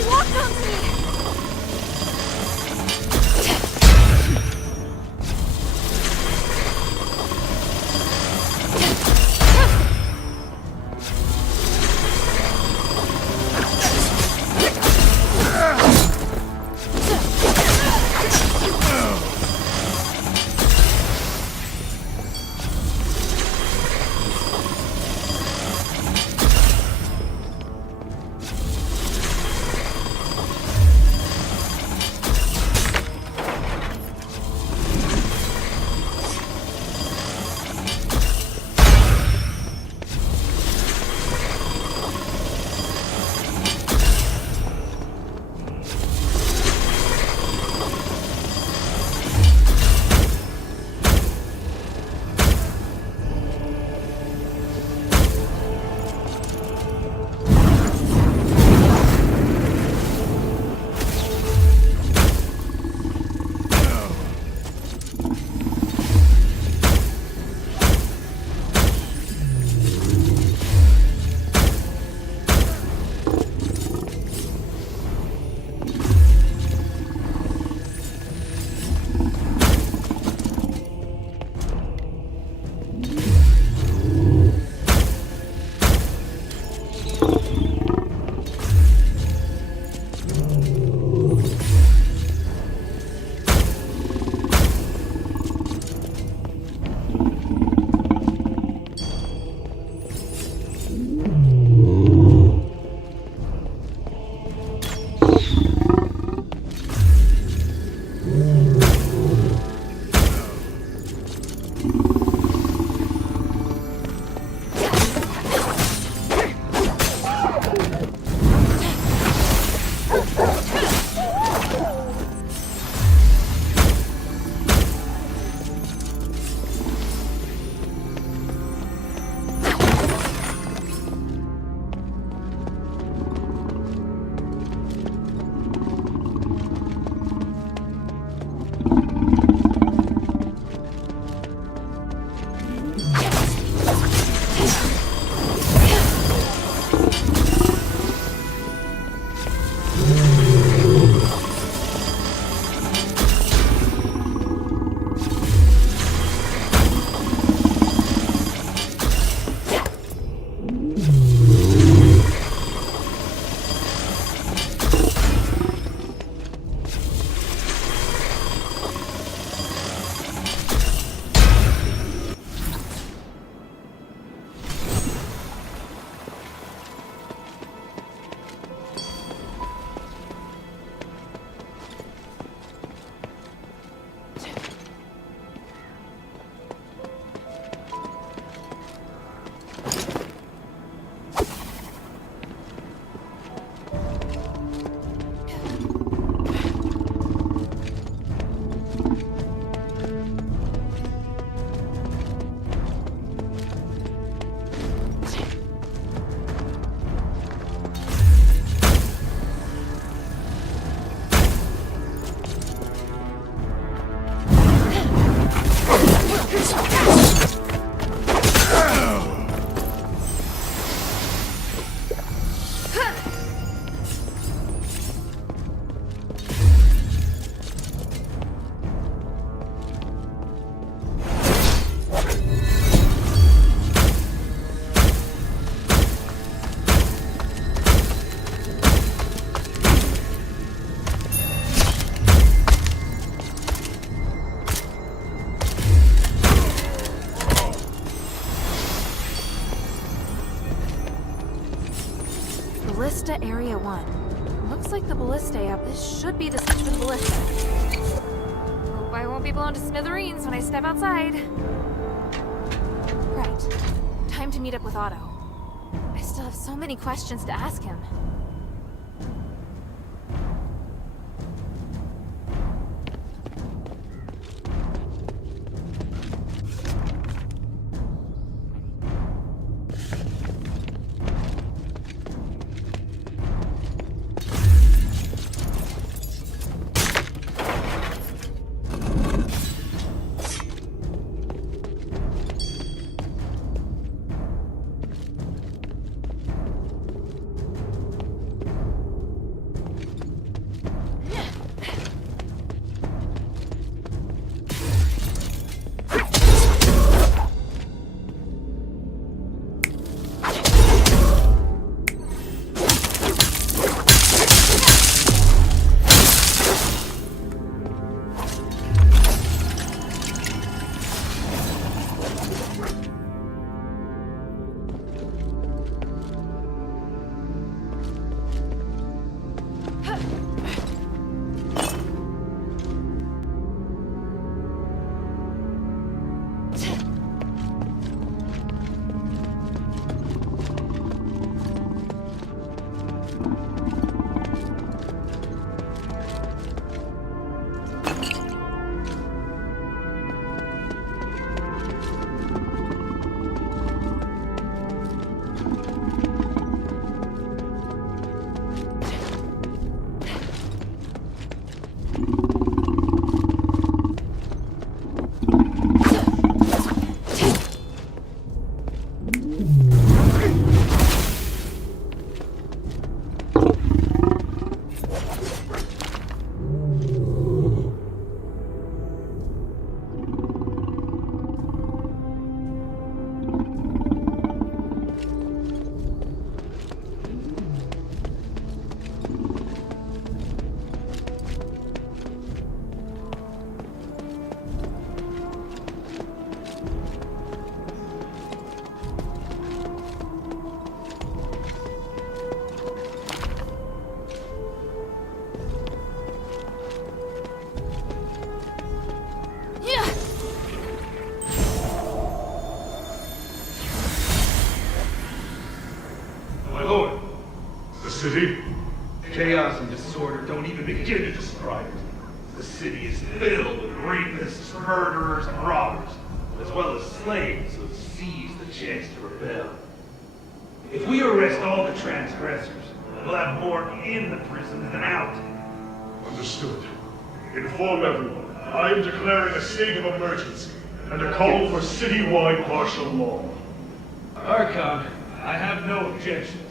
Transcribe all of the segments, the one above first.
actually locked onto me! Ballista Area 1. Looks like the ballista up. This should be the switch for the ballista. Hope I won't be blown to smithereens when I step outside. Right. Time to meet up with Otto. I still have so many questions to ask him. Lord. The city? Chaos and disorder don't even begin to describe it. The city is filled with rapists, murderers, and robbers, as well as slaves who have seized the chance to rebel. If we arrest all the transgressors, we'll have more in the prisons than out. Understood. Inform everyone. I am declaring a state of emergency and a call for citywide martial law. Archon, I have no objections,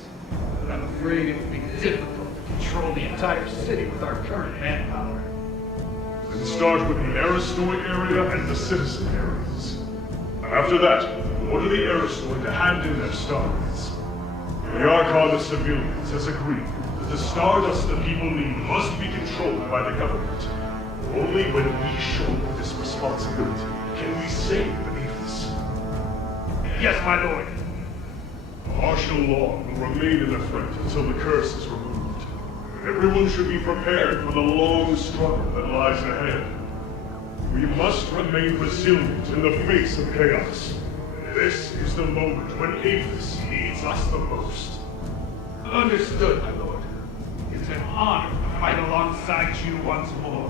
but I'm afraid it would be difficult to control the entire city with our current manpower. Then start with the Aristoid area and the citizen areas. After that, order the Aristoid to hand in their stardust. The Archon of Civilians has agreed that the stardust the people need must be controlled by the government. Only when we shoulder this responsibility can we save the Aethys. Yes, my lord. Martial law will remain in effect until the curse is removed. Everyone should be prepared for the long struggle that lies ahead. We must remain resilient in the face of chaos. This is the moment when Aethys needs us the most. Understood, my lord. It's an honor to fight alongside you once more.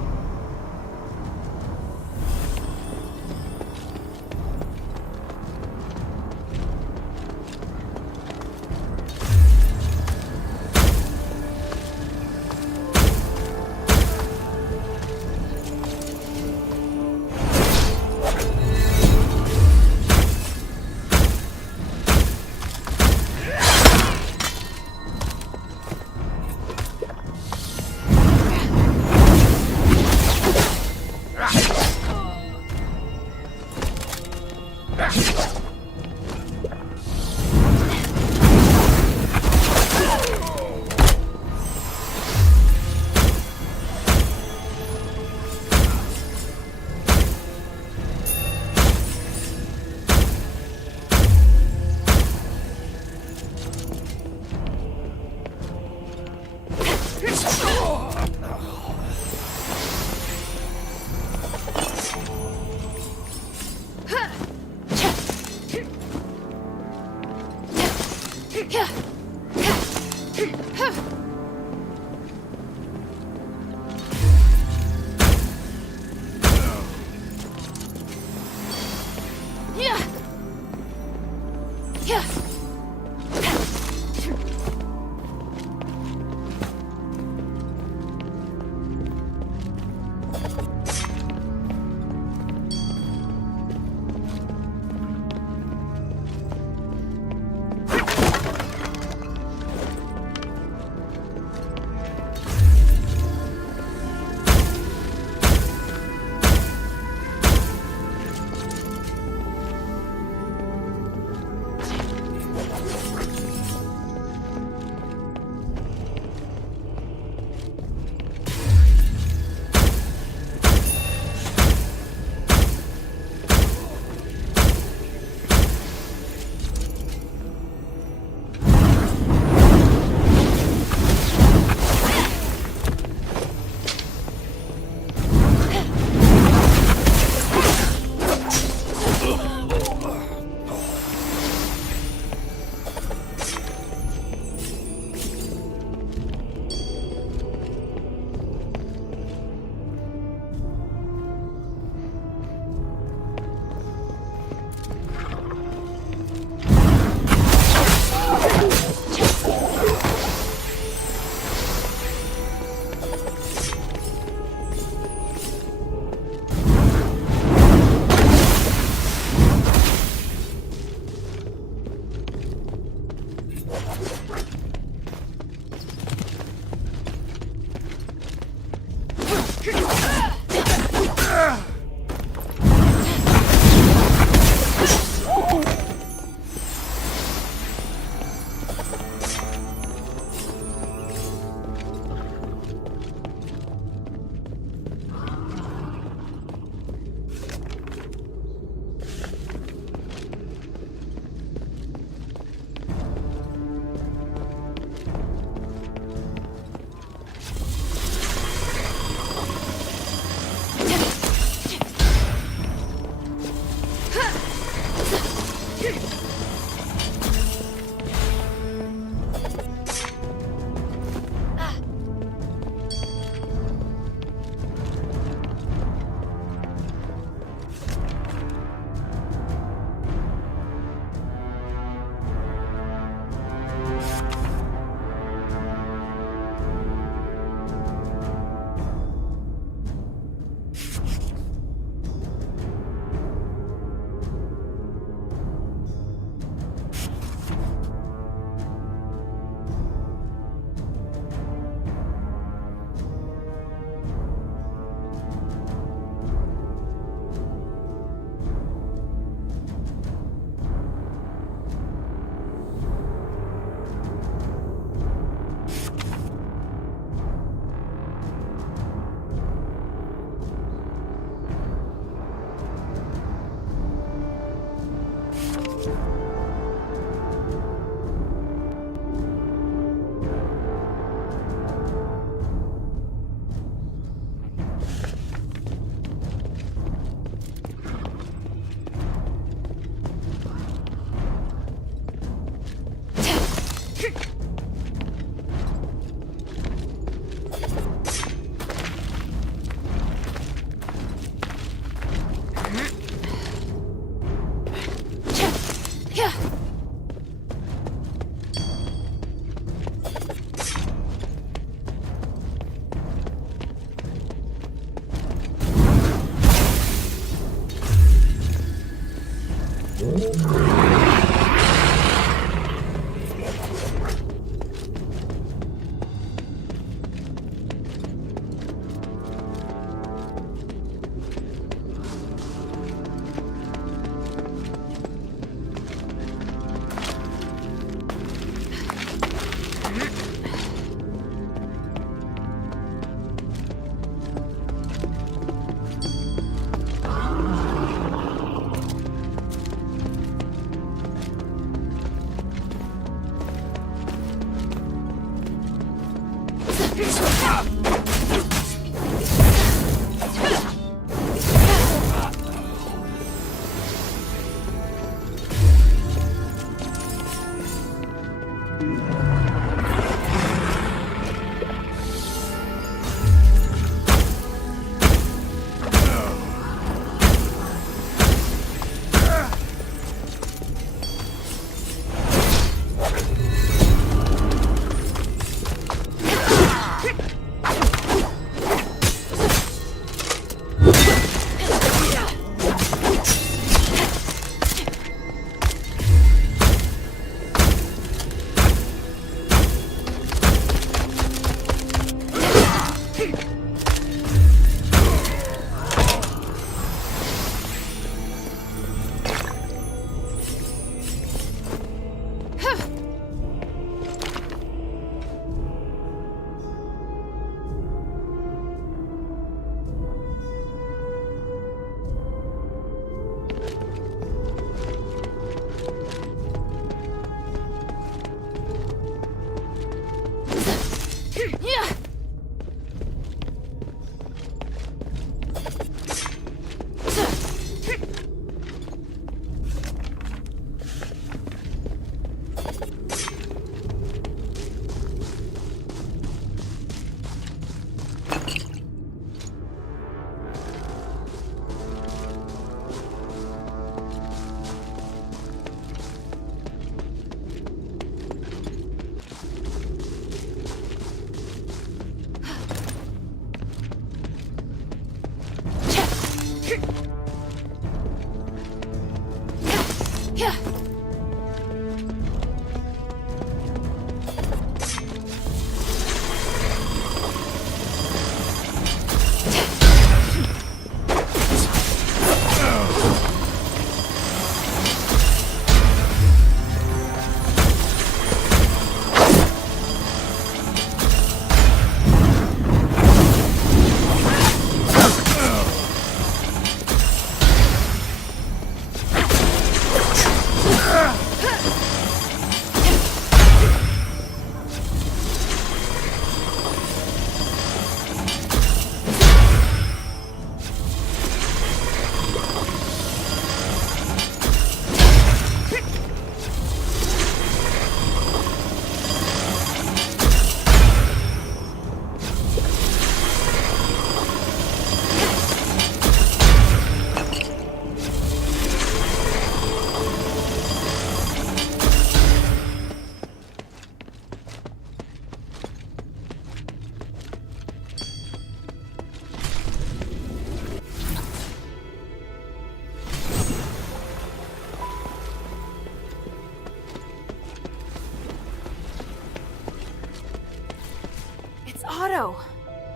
Otto!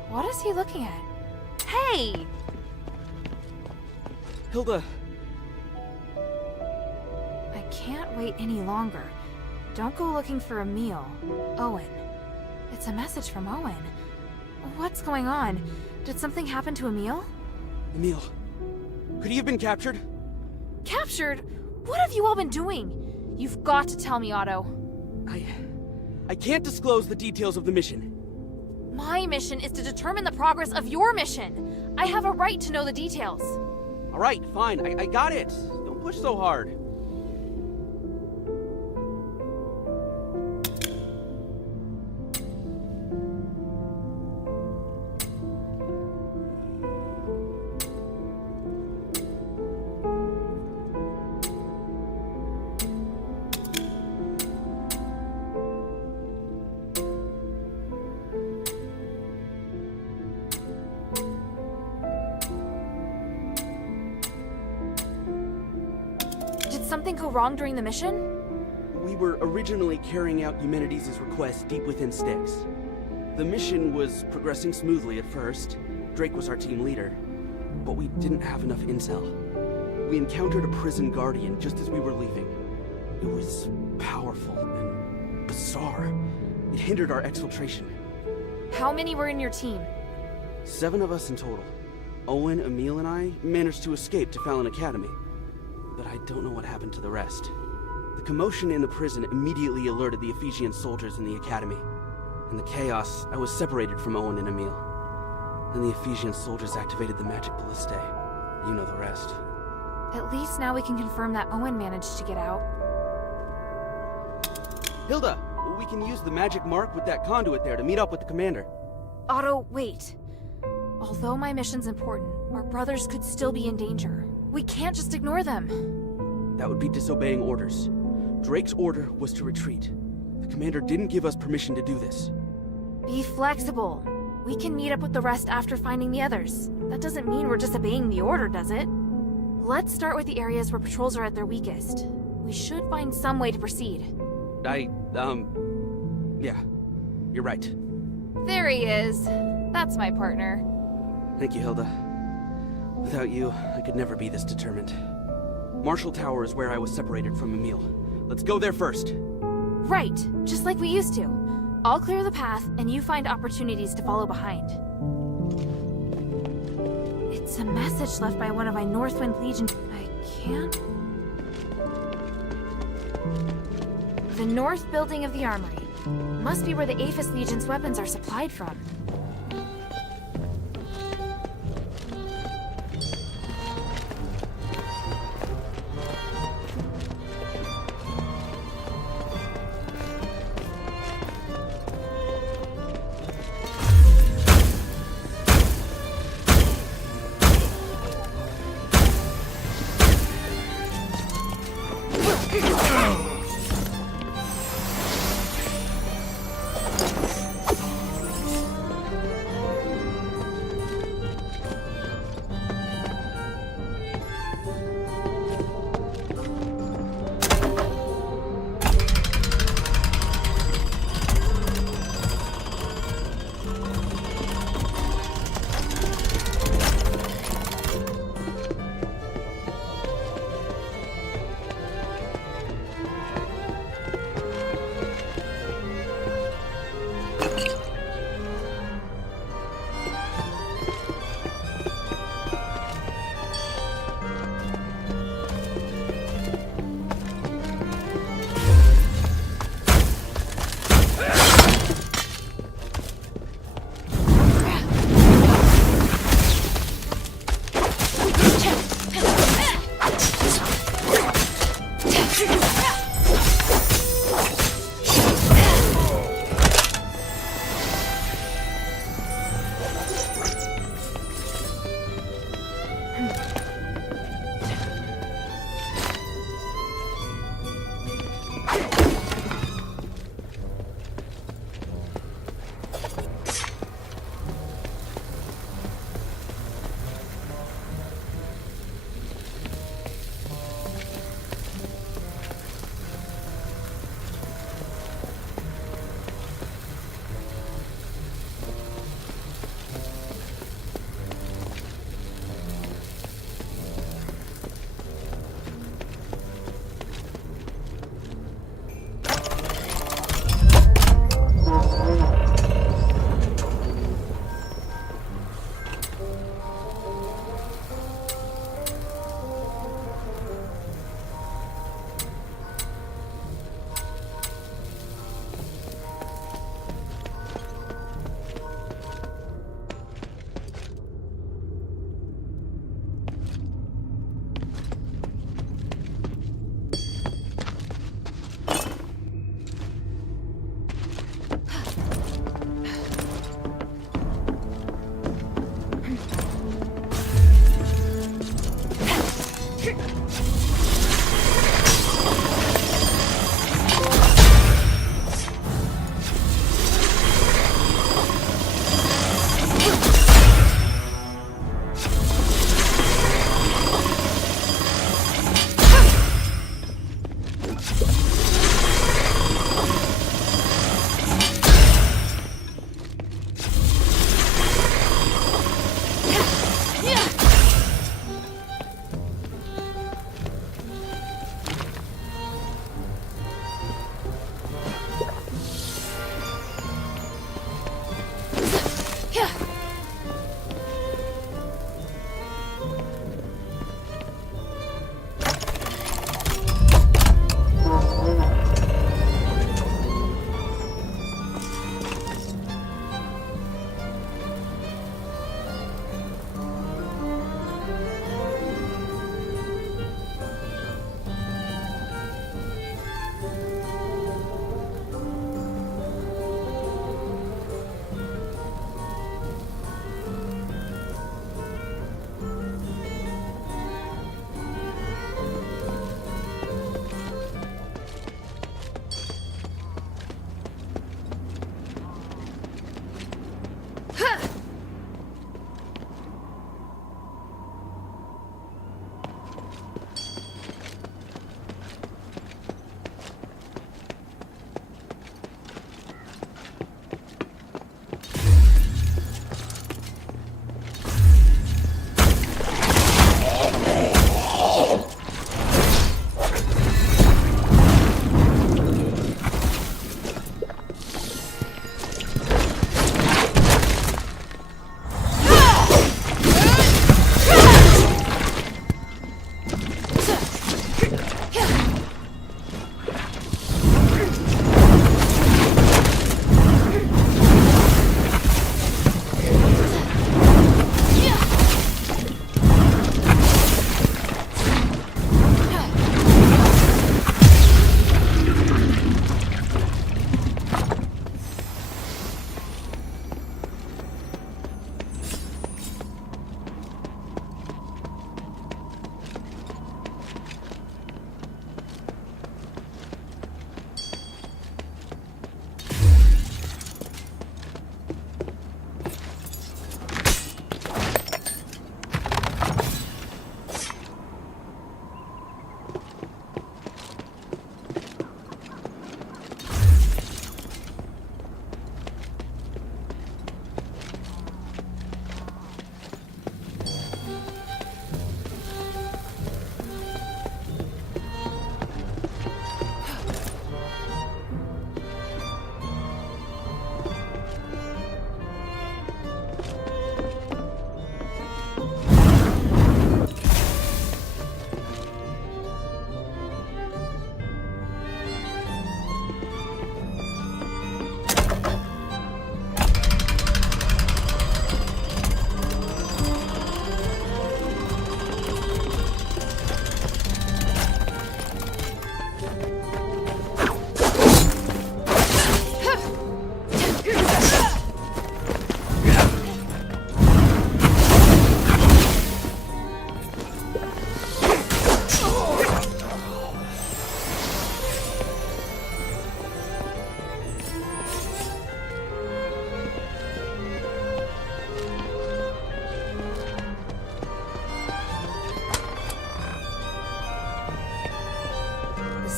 What is he looking at? Hey! Hilda! I can't wait any longer. Don't go looking for Emil. Owen. It's a message from Owen. What's going on? Did something happen to Emil? Emil. Could he have been captured? Captured? What have you all been doing? You've got to tell me, Otto. I can't disclose the details of the mission. My mission is to determine the progress of your mission. I have a right to know the details. All right, fine. I got it. Don't push so hard. Did something go wrong during the mission? We were originally carrying out Eumenides' request deep within Styx. The mission was progressing smoothly at first. Drake was our team leader. But we didn't have enough intel. We encountered a prison guardian just as we were leaving. It was powerful and bizarre. It hindered our exfiltration. How many were in your team? 7 of us in total. Owen, Emil, and I managed to escape to Fallon Academy. But I don't know what happened to the rest. The commotion in the prison immediately alerted the Ephesian soldiers in the academy. In the chaos, I was separated from Owen and Emil. Then the Ephesian soldiers activated the magic ballistae. You know the rest. At least now we can confirm that Owen managed to get out. Hilda, we can use the magic mark with that conduit there to meet up with the commander. Otto, wait. Although my mission's important, our brothers could still be in danger. We can't just ignore them. That would be disobeying orders. Drake's order was to retreat. The commander didn't give us permission to do this. Be flexible. We can meet up with the rest after finding the others. That doesn't mean we're disobeying the order, does it? Let's start with the areas where patrols are at their weakest. We should find some way to proceed. Yeah. You're right. There he is. That's my partner. Thank you, Hilda. Without you, I could never be this determined. Marshall Tower is where I was separated from Emil. Let's go there first. Right, just like we used to. I'll clear the path, and you find opportunities to follow behind. It's a message left by one of my Northwind Legion... I can't... The north building of the armory. Must be where the Aphis Legion's weapons are supplied from.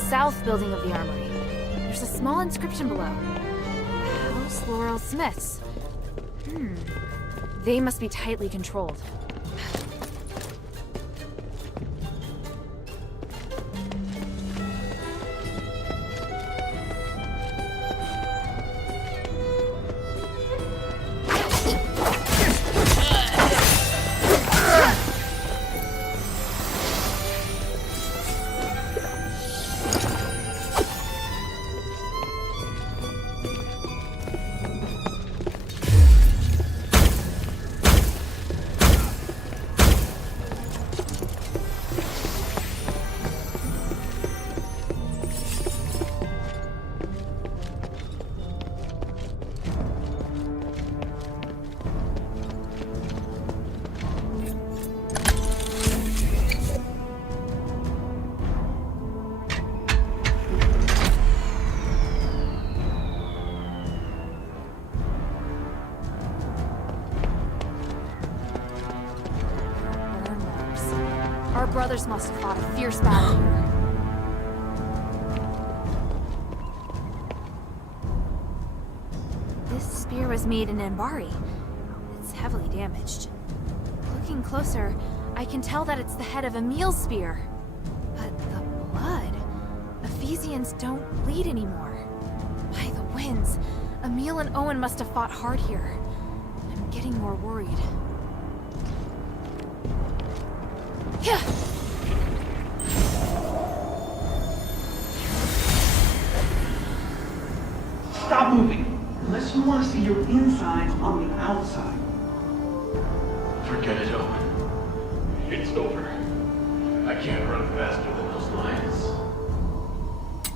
South building of the armory. There's a small inscription below. House Laurel Smiths. They must be tightly controlled. Our brothers must have fought a fierce battle here. This spear was made in Ambari. It's heavily damaged. Looking closer, I can tell that it's the head of Emil's spear. But the blood... Ephesians don't bleed anymore. By the winds, Emil and Owen must have fought hard here. I'm getting more worried. Yeah. Stop moving, unless you want to see your insides on the outside. Forget it, Owen. It's over. I can't run faster than those lions.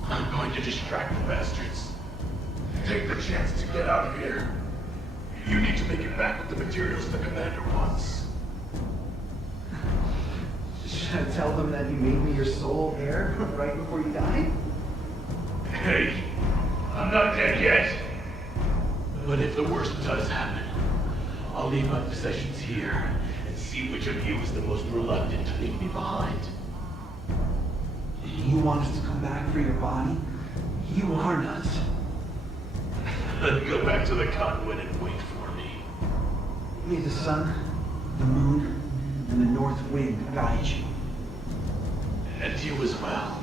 I'm going to distract the bastards. Take the chance to get out of here. You need to make it back with the materials the commander wants. Should I tell them that you made me your sole heir right before you died? Hey, I'm not dead yet. But if the worst does happen, I'll leave my possessions here and see which of you is the most reluctant to leave me behind. You want us to come back for your body? You are nuts. Go back to the convent and wait for me. May the sun, the moon, and the north wind guide you. And you as well.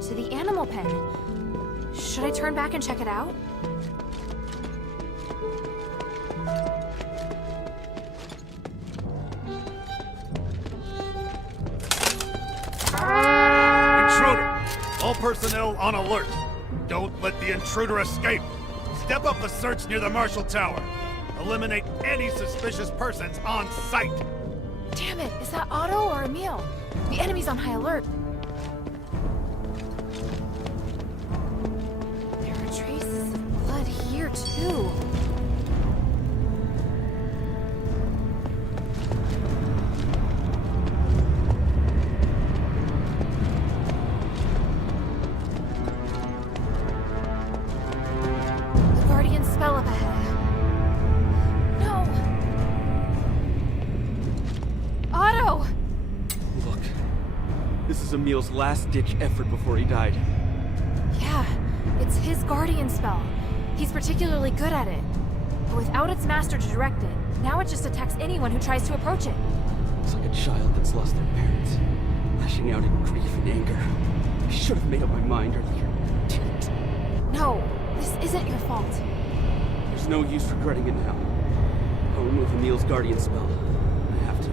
To the animal pen. Should I turn back and check it out? personnel on alert. Don't let the intruder escape. Step up the search near the Marshal Tower. Eliminate any suspicious persons on sight. Damn it, is that Otto or Emil? The enemy's on high alert. There are traces of blood here, too. The Guardian spell up ahead. No! Otto! Look, this is Emil's last-ditch effort before he died. Yeah, it's his Guardian spell. He's particularly good at it. But without its master to direct it, now it just attacks anyone who tries to approach it. It's like a child that's lost their parents, lashing out in grief and anger. I should have made up my mind earlier. Damn it. No, this isn't your fault. There's no use regretting it now. I'll remove Emil's Guardian spell. I have to.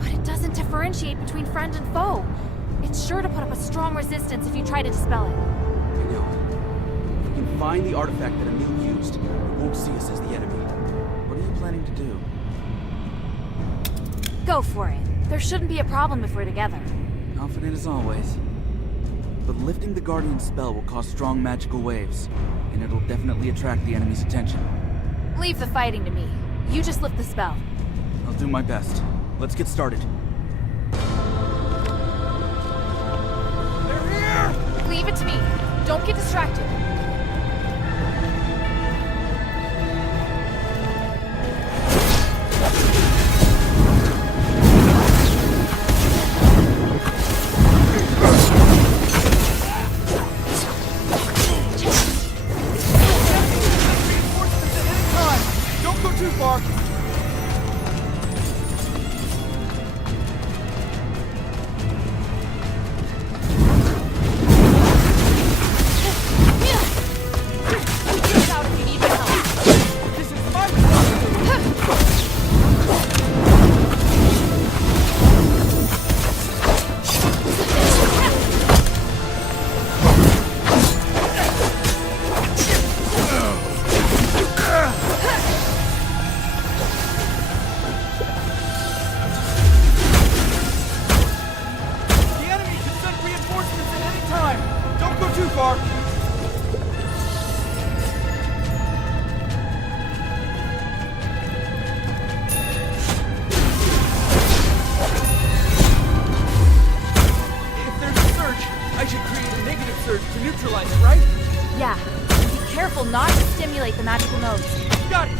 But it doesn't differentiate between friend and foe. It's sure to put up a strong resistance if you try to dispel it. I know. If we can find the artifact that Emil used, it won't see us as the enemy. What are you planning to do? Go for it. There shouldn't be a problem if we're together. Confident as always. But lifting the Guardian spell will cause strong magical waves, and it'll definitely attract the enemy's attention. Leave the fighting to me. You just lift the spell. I'll do my best. Let's get started. They're here! Leave it to me. Don't get distracted. Don't go too far! Get out if you need my help. This is my responsibility! The enemy can send reinforcements at any time! Don't go too far! If there's a surge, I should create a negative surge to neutralize it, right? Yeah. And be careful not to stimulate the magical nodes. Got it!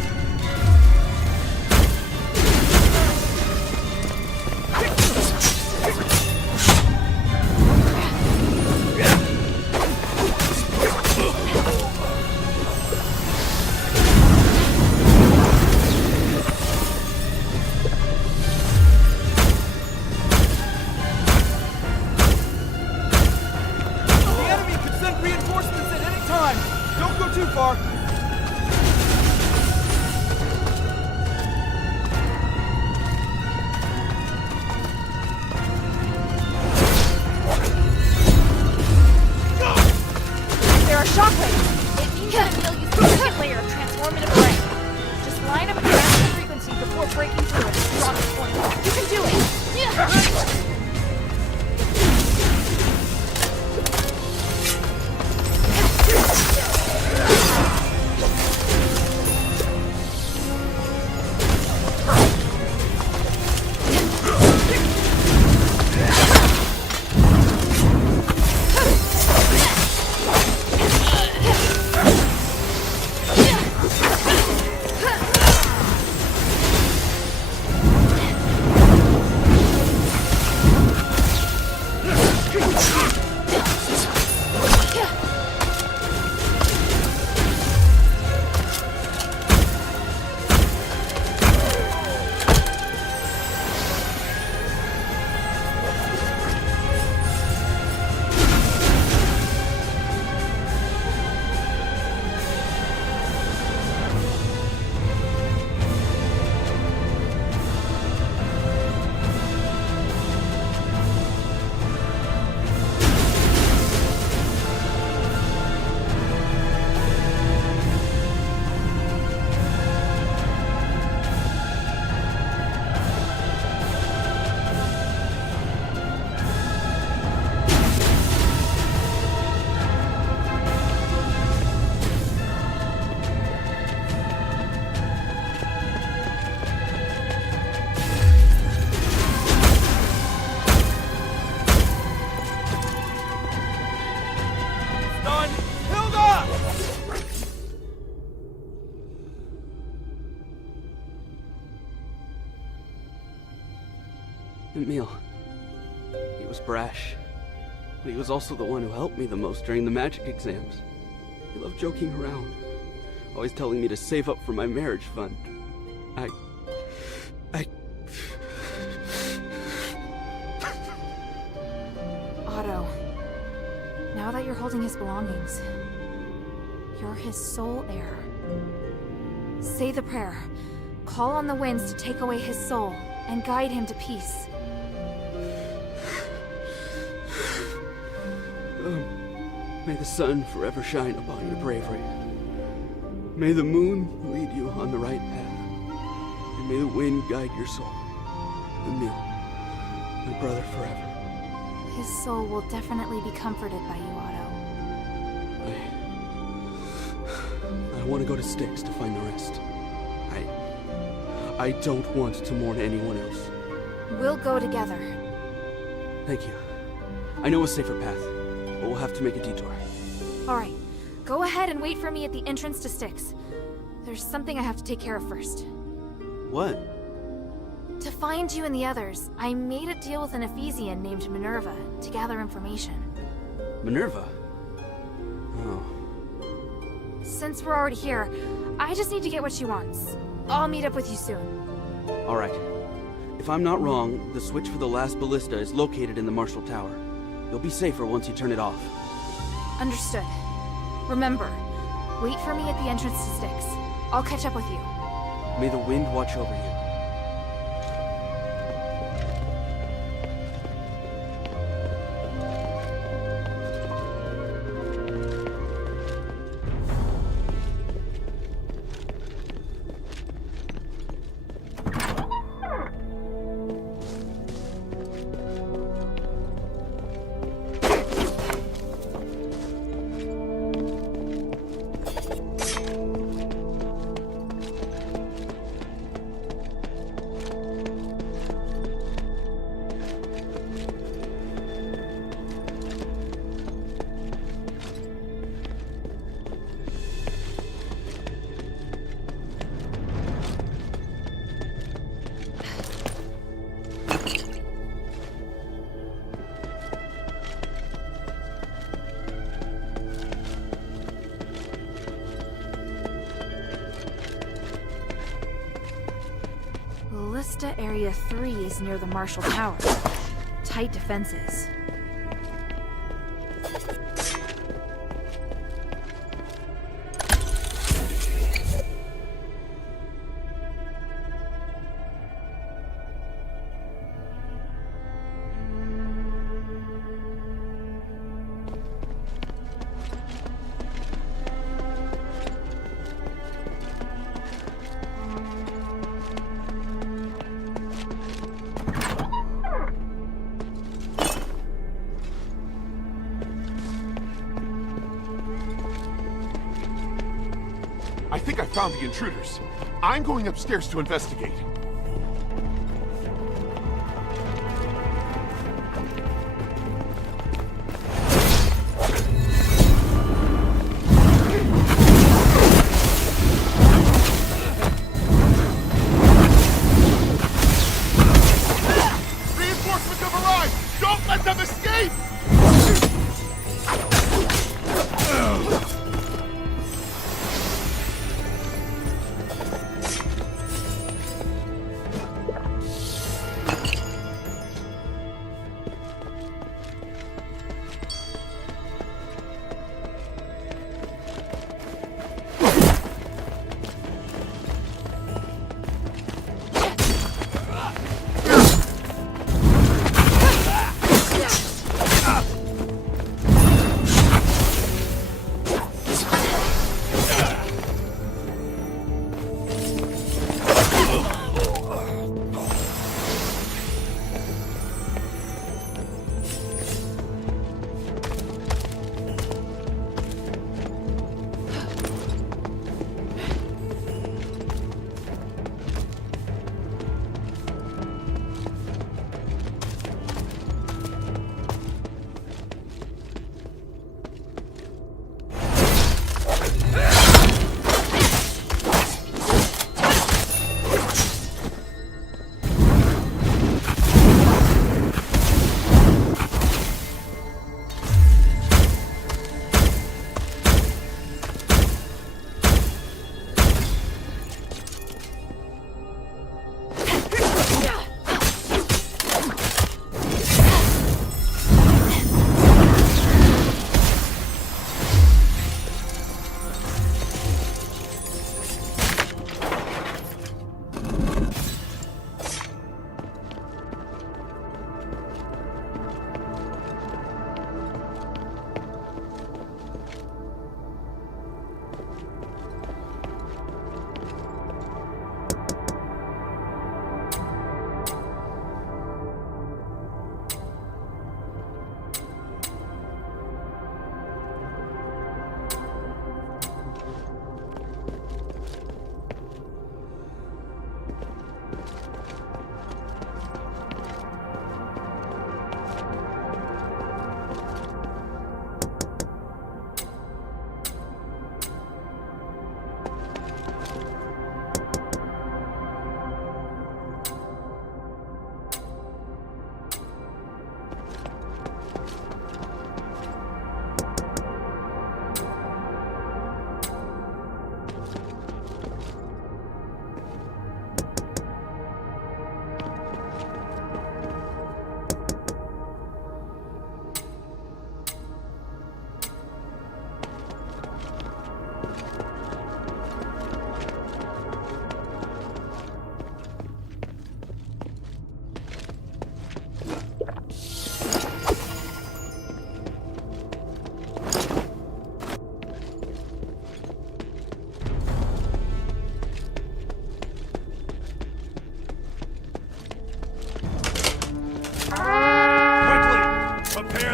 The enemy can send reinforcements at any time! Don't go too far! Emil. He was brash, but he was also the one who helped me the most during the magic exams. He loved joking around, always telling me to save up for my marriage fund. I... Otto, now that you're holding his belongings, you're his sole heir. Say the prayer. Call on the winds to take away his soul and guide him to peace. May the sun forever shine upon your bravery. May the moon lead you on the right path. And may the wind guide your soul. Emil, my brother forever. His soul will definitely be comforted by you, Otto. I want to go to Styx to find the rest. I don't want to mourn anyone else. We'll go together. Thank you. I know a safer path, but we'll have to make a detour. All right, go ahead and wait for me at the entrance to Styx. There's something I have to take care of first. What? To find you and the others, I made a deal with an Ephesian named Minerva to gather information. Minerva? Oh. Since we're already here, I just need to get what she wants. I'll meet up with you soon. All right. If I'm not wrong, the switch for the last ballista is located in the Marshall Tower. You'll be safer once you turn it off. Understood. Remember, wait for me at the entrance to Styx. I'll catch up with you. May the wind watch over you. Ballista Area 3 is near the Marshall Tower. Tight defenses. I think I found the intruders. I'm going upstairs to investigate. Reinforcements have arrived! Don't let them escape!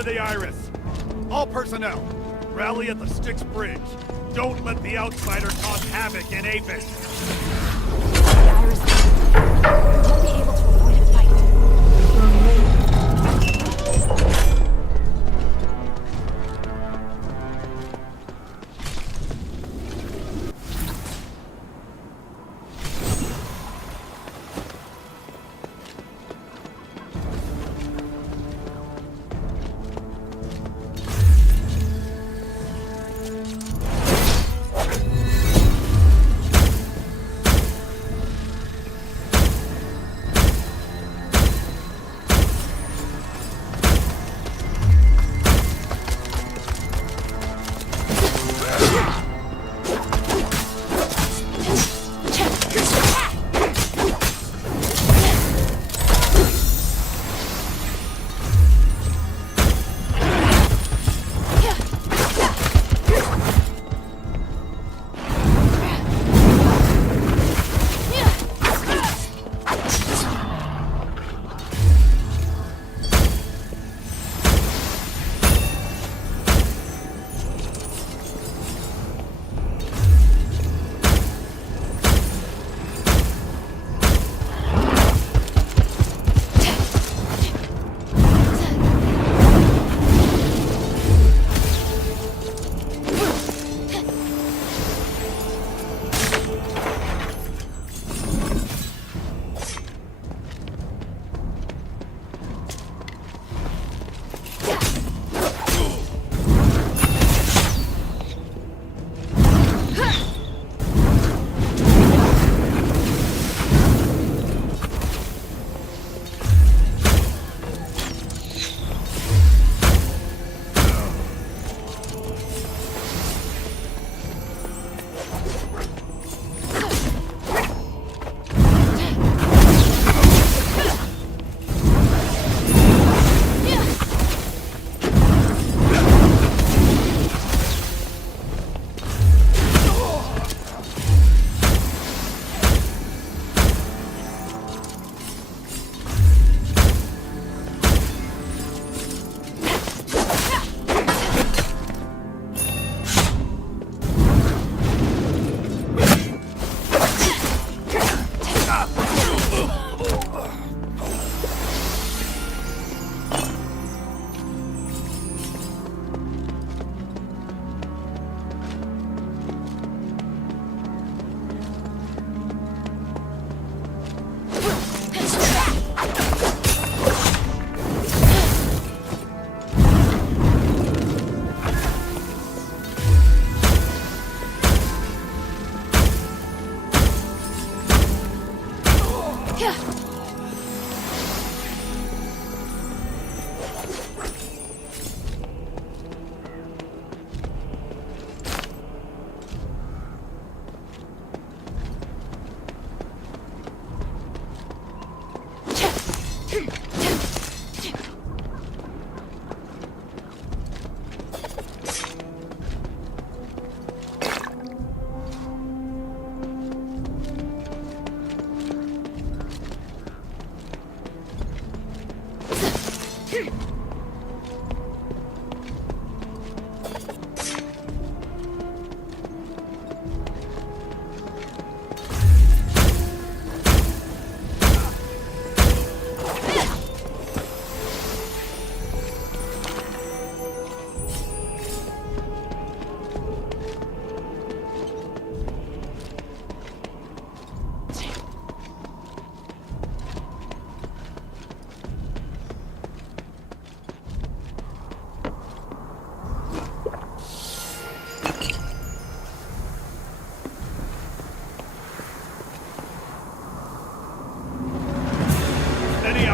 near the Iris. All personnel, rally at the Styx Bridge. Don't let the outsider cause havoc in Apis. The Iris. We won't be able to avoid a fight.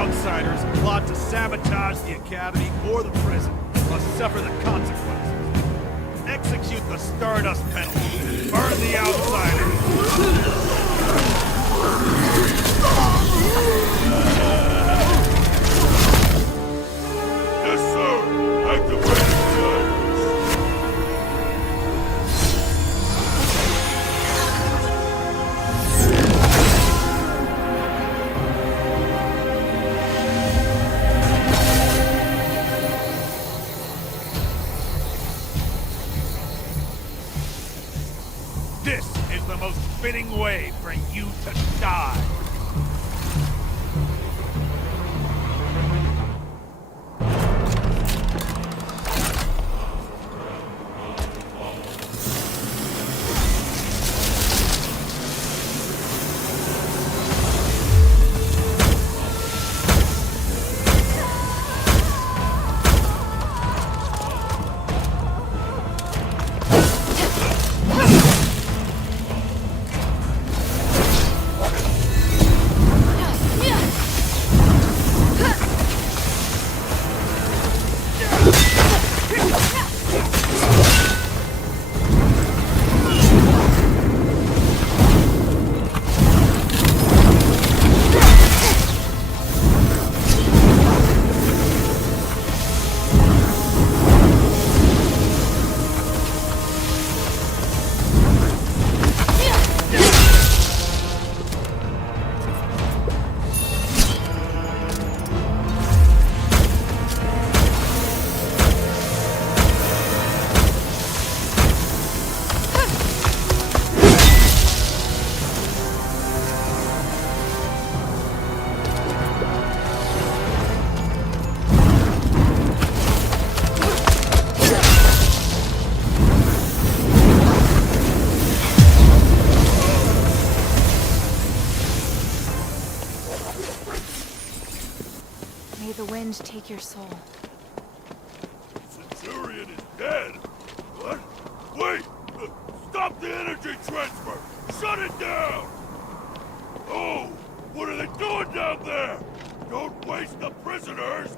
outsiders plot to sabotage the Academy or the prison must suffer the consequences. Execute the Stardust penalty. Burn the outsiders. Yes, sir. Activate Cyrus. crushing wave bring you to die. May the wind take your soul. Centurion is dead? What? Wait! Stop the energy transfer! Shut it down! Oh! What are they doing down there? Don't waste the prisoners!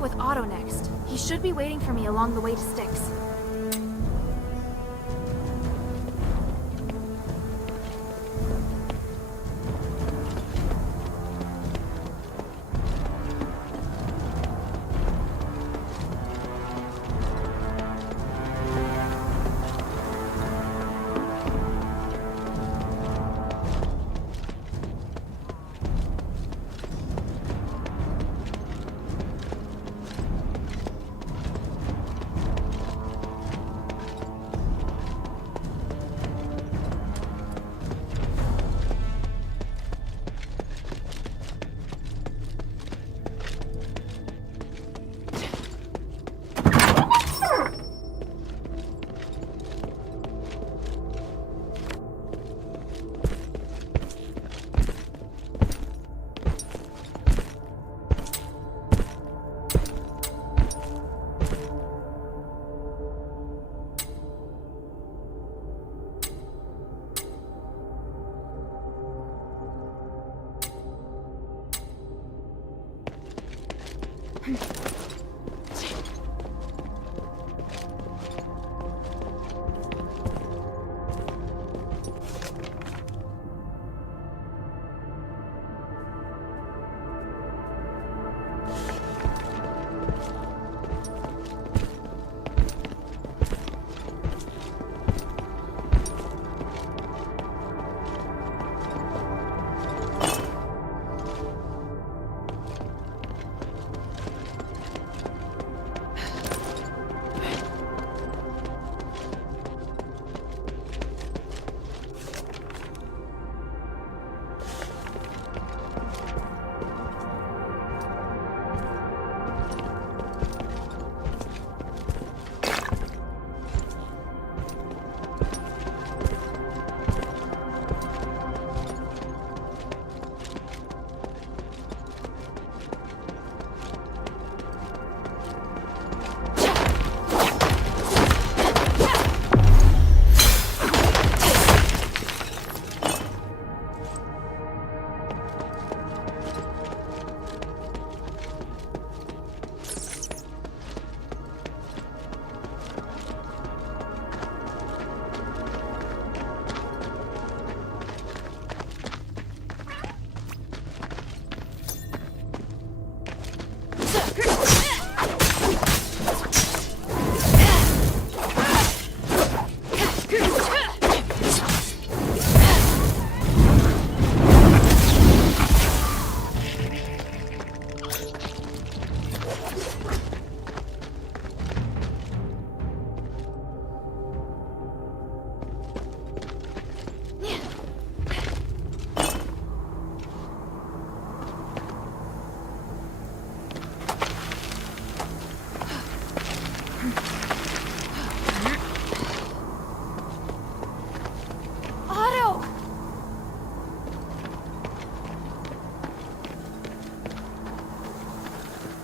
up with Otto next. He should be waiting for me along the way to Styx.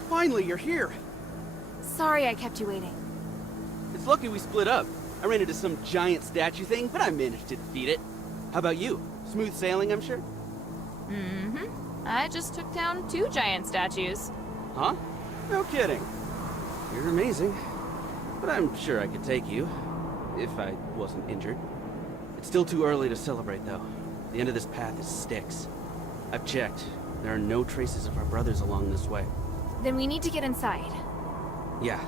Finally, you're here. Sorry I kept you waiting. It's lucky we split up. I ran into some giant statue thing, but I managed to defeat it. How about you? Smooth sailing, I'm sure? Mm-hmm. I just took down 2 giant statues. Huh? No kidding. You're amazing. But I'm sure I could take you, if I wasn't injured. It's still too early to celebrate, though. The end of this path is Styx. I've checked. There are no traces of our brothers along this way. Then we need to get inside. Yeah.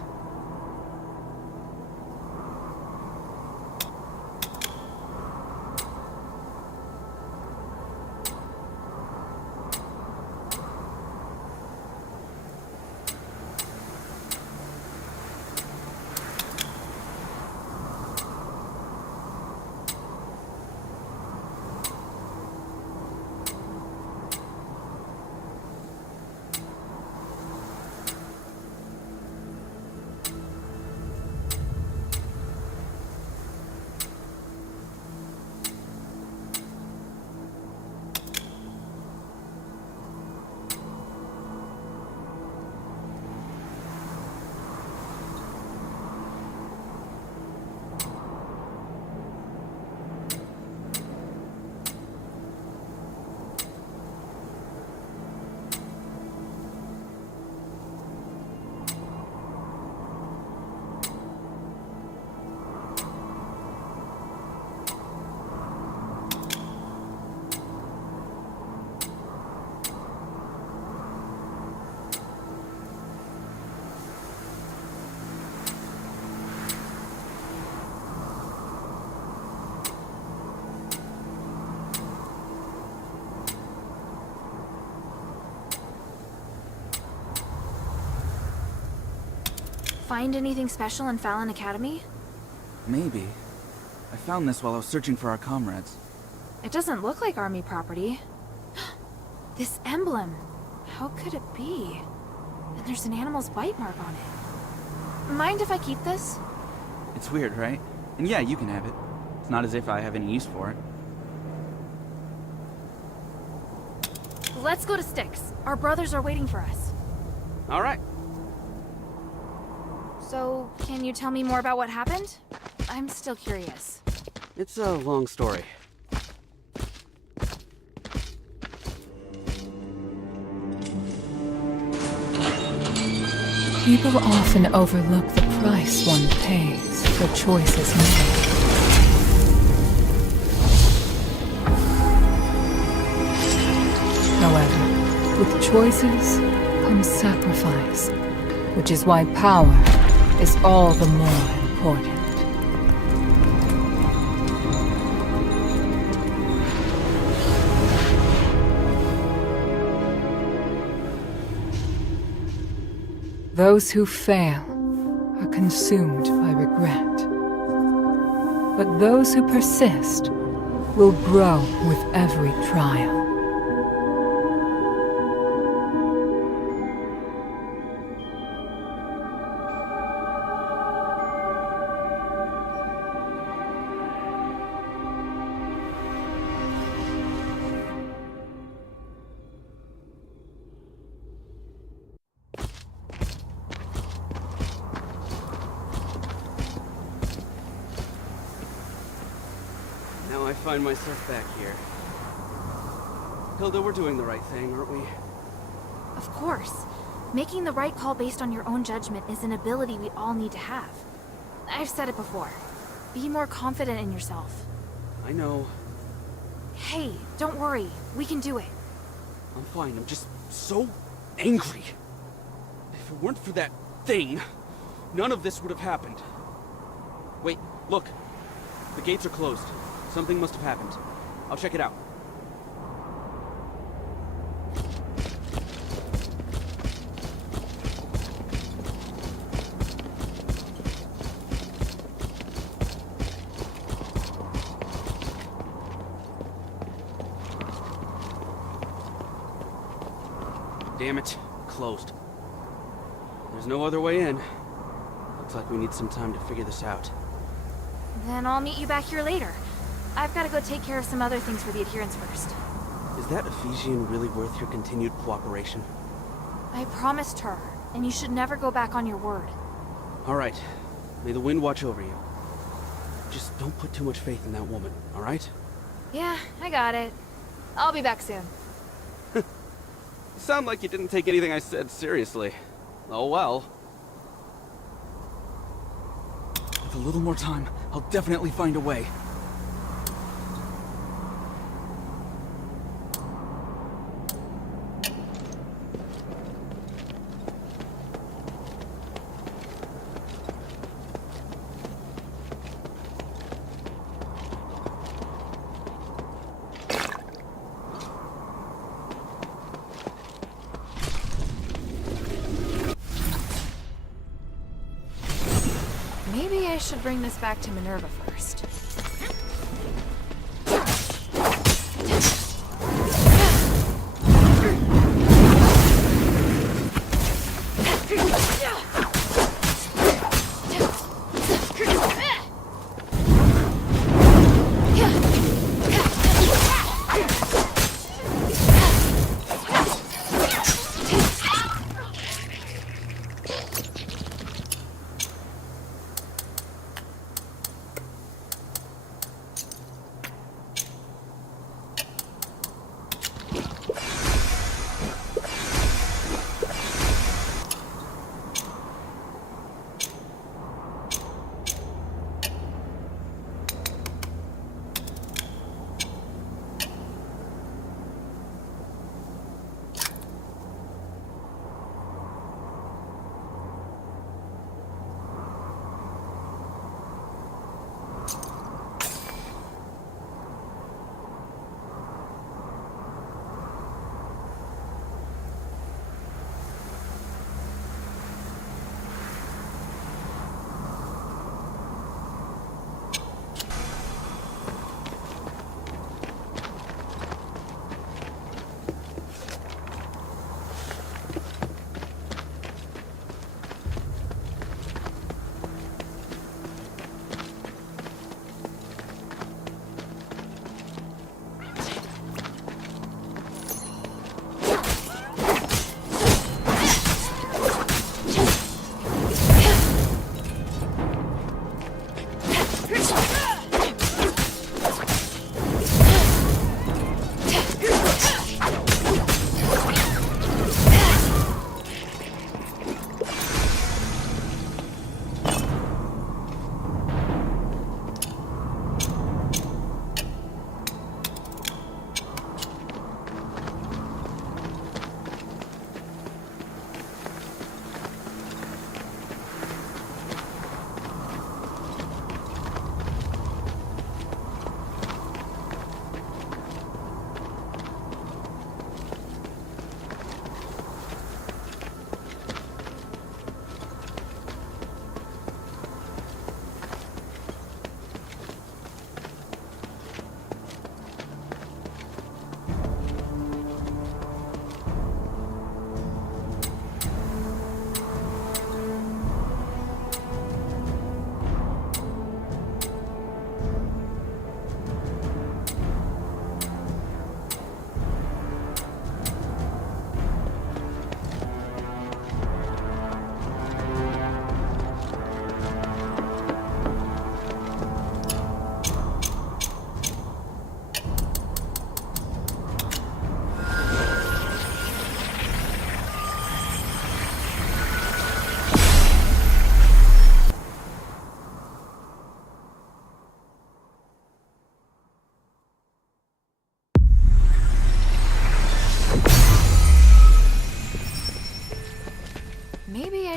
Find anything special in Fallon Academy? Maybe. I found this while I was searching for our comrades. It doesn't look like army property. This emblem. How could it be? And there's an animal's bite mark on it. Mind if I keep this? It's weird, right? And yeah, you can have it. It's not as if I have any use for it. Let's go to Styx. Our brothers are waiting for us. All right. So, can you tell me more about what happened? I'm still curious. It's a long story. People often overlook the price one pays for choices made. However, with choices comes sacrifice, which is why power is all the more important. Those who fail are consumed by regret. But those who persist will grow with every trial. Now I find myself back here. Hilda, we're doing the right thing, aren't we? Of course. Making the right call based on your own judgment is an ability we all need to have. I've said it before. Be more confident in yourself. I know. Hey, don't worry. We can do it. I'm fine. I'm just so angry. If it weren't for that thing, none of this would have happened. Wait, look. The gates are closed. Something must have happened. I'll check it out. Damn it. Closed. There's no other way in. Looks like we need some time to figure this out. Then I'll meet you back here later. I've got to go take care of some other things for the adherents first. Is that Ephesian really worth your continued cooperation? I promised her, and you should never go back on your word. All right. May the wind watch over you. Just don't put too much faith in that woman, all right? Yeah, I got it. I'll be back soon. You sound like you didn't take anything I said seriously. Oh well. With a little more time, I'll definitely find a way. Maybe I should bring this back to Minerva first.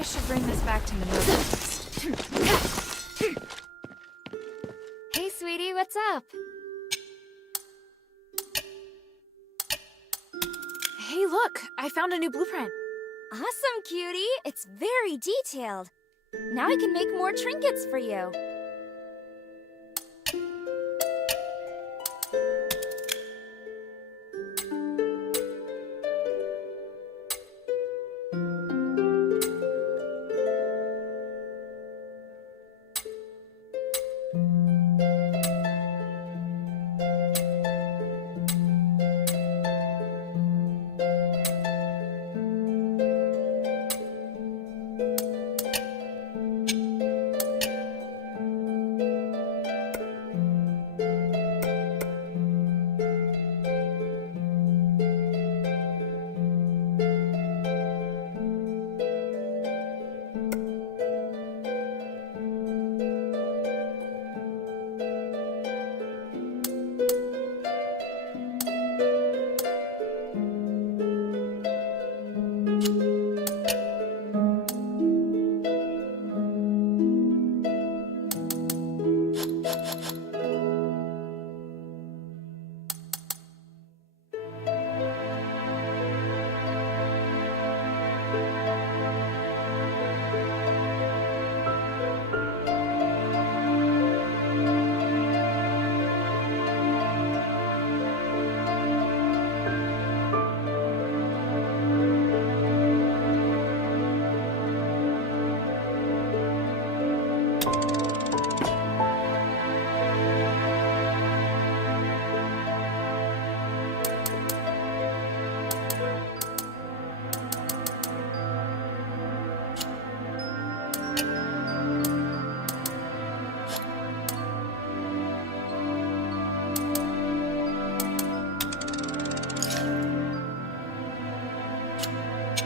I should bring this back to Minerva. Hey, sweetie, what's up? Hey, look! I found a new blueprint. Awesome, cutie! It's very detailed. Now I can make more trinkets for you.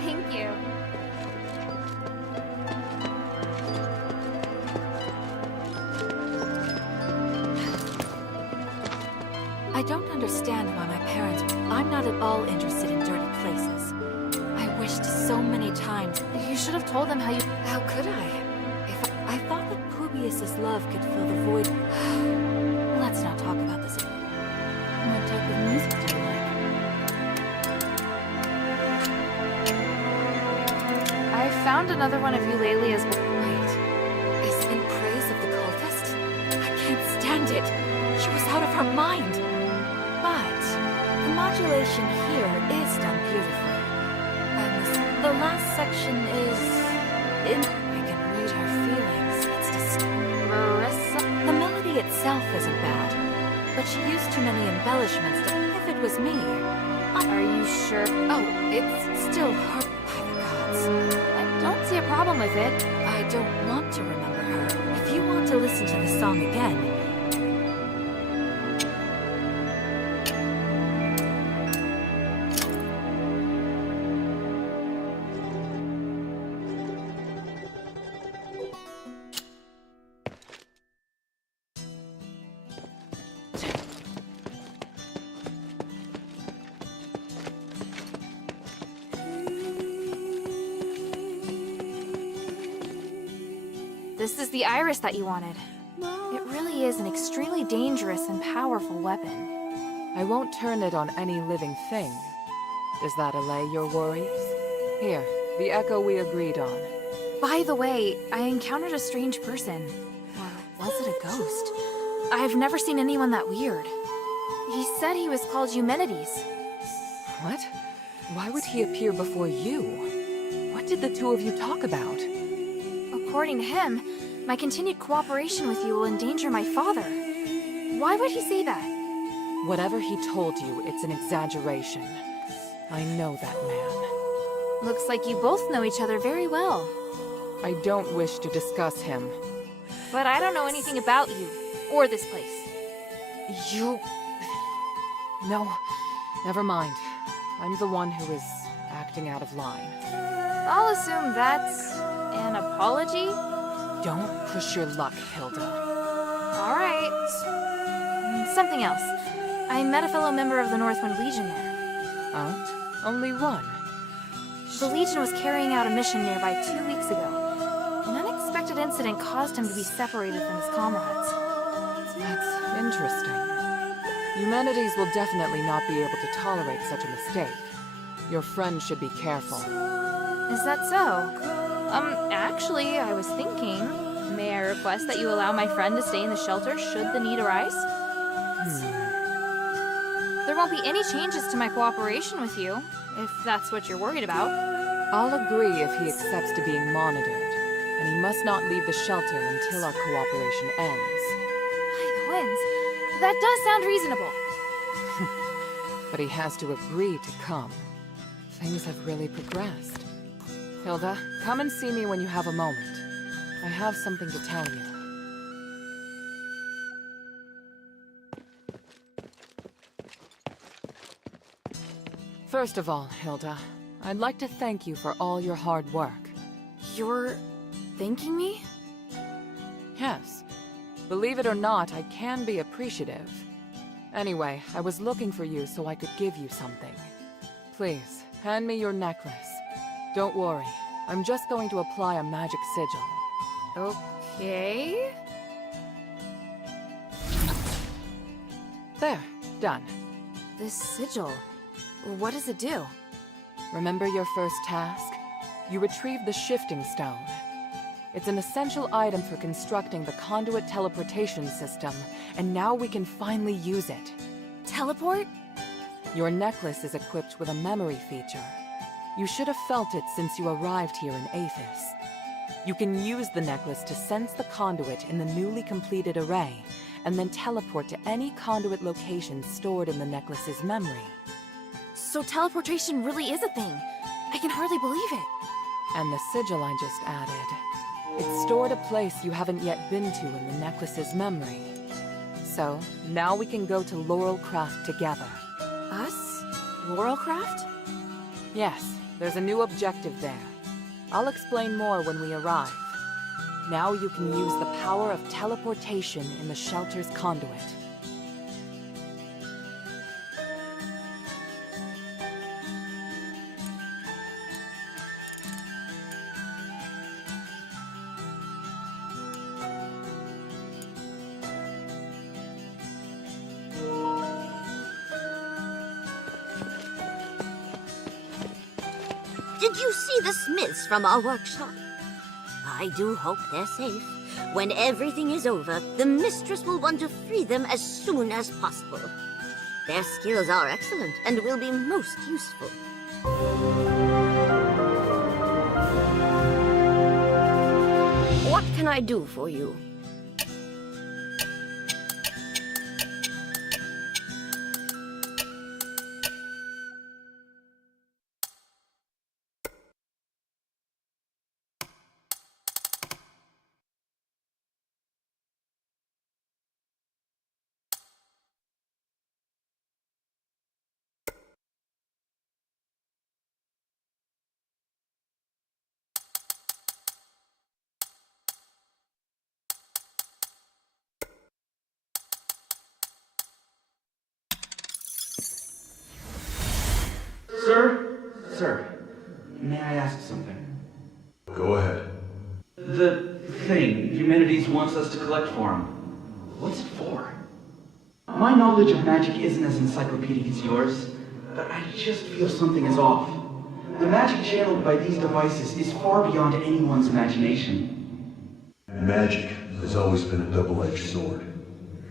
Thank you. I don't understand why my parents... I'm not at all interested in dirty places. I wished so many times. You should have told them how you... How could I? If I thought that Publius's love could fill the void... Let's not talk about this. What type of music do you like? I found another one of Eulalia's... Wait. Is in praise of the cultist? I can't stand it. She was out of her mind. But the modulation here is done beautifully. And the last section is... I can read her feelings. It's just... Marissa? The melody itself isn't bad. But she used too many embellishments to... If it was me... Are you sure? Oh, it's still her... By the gods. I don't see a problem with it. I don't want to remember her. If you want to listen to the song again... This is the iris that you wanted. It really is an extremely dangerous and powerful weapon. I won't turn it on any living thing. Does that allay your worries? Here, the echo we agreed on. By the way, I encountered a strange person. Or was it a ghost? I've never seen anyone that weird. He said he was called Eumenides. What? Why would he appear before you? What did the two of you talk about? According to him, my continued cooperation with you will endanger my father. Why would he say that? Whatever he told you, it's an exaggeration. I know that man. Looks like you both know each other very well. I don't wish to discuss him. But I don't know anything about you, or this place. You... No, never mind. I'm the one who is acting out of line. I'll assume that's an apology? Don't push your luck, Hilda. Alright. Something else. I met a fellow member of the Northwind Legion there. Oh? Only one? The Legion was carrying out a mission nearby 2 weeks ago. An unexpected incident caused him to be separated from his comrades. That's interesting. Humanities will definitely not be able to tolerate such a mistake. Your friend should be careful. Is that so? Actually, I was thinking, may I request that you allow my friend to stay in the shelter should the need arise? There won't be any changes to my cooperation with you, if that's what you're worried about. I'll agree if he accepts to being monitored, and he must not leave the shelter until our cooperation ends. By the winds, that does sound reasonable. But he has to agree to come. Things have really progressed. Hilda, come and see me when you have a moment. I have something to tell you. First of all, Hilda, I'd like to thank you for all your hard work. You're thanking me? Yes. Believe it or not, I can be appreciative. Anyway, I was looking for you so I could give you something. Please, hand me your necklace. Don't worry, I'm just going to apply a magic sigil. Okay... There, done. This sigil, what does it do? Remember your first task? You retrieved the shifting stone. It's an essential item for constructing the conduit teleportation system, and now we can finally use it. Teleport? Your necklace is equipped with a memory feature. You should have felt it since you arrived here in Athos. You can use the necklace to sense the conduit in the newly completed array, and then teleport to any conduit location stored in the necklace's memory. So teleportation really is a thing. I can hardly believe it. And the sigil I just added. It stored a place you haven't yet been to in the necklace's memory. So, now we can go to Laurelcraft together. Us? Laurelcraft? Yes, there's a new objective there. I'll explain more when we arrive. Now you can use the power of teleportation in the shelter's conduit. Did you see the smiths from our workshop? I do hope they're safe. When everything is over, the mistress will want to free them as soon as possible. Their skills are excellent and will be most useful. What can I do for you? Sir, may I ask something? Go ahead. The thing Humanities wants us to collect for him, what's it for? My knowledge of magic isn't as encyclopedic as yours, but I just feel something is off. The magic channeled by these devices is far beyond anyone's imagination. Magic has always been a double-edged sword.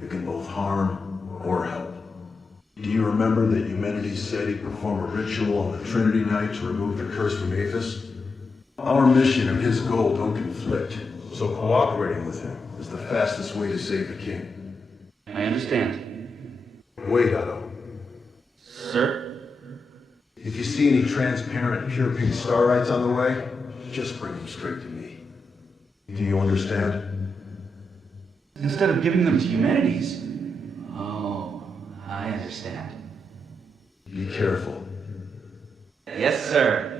It can both harm or help. Do you remember that Humanities said he'd perform a ritual on the Trinity Night to remove the curse from Athos? Our mission and his goal don't conflict, so cooperating with him is the fastest way to save the king. I understand. Wait, Otto. Sir? If you see any transparent, pure pink starlights on the way, just bring them straight to me. Do you understand? Instead of giving them to Humanities? Oh, I understand. Be careful. Yes, sir.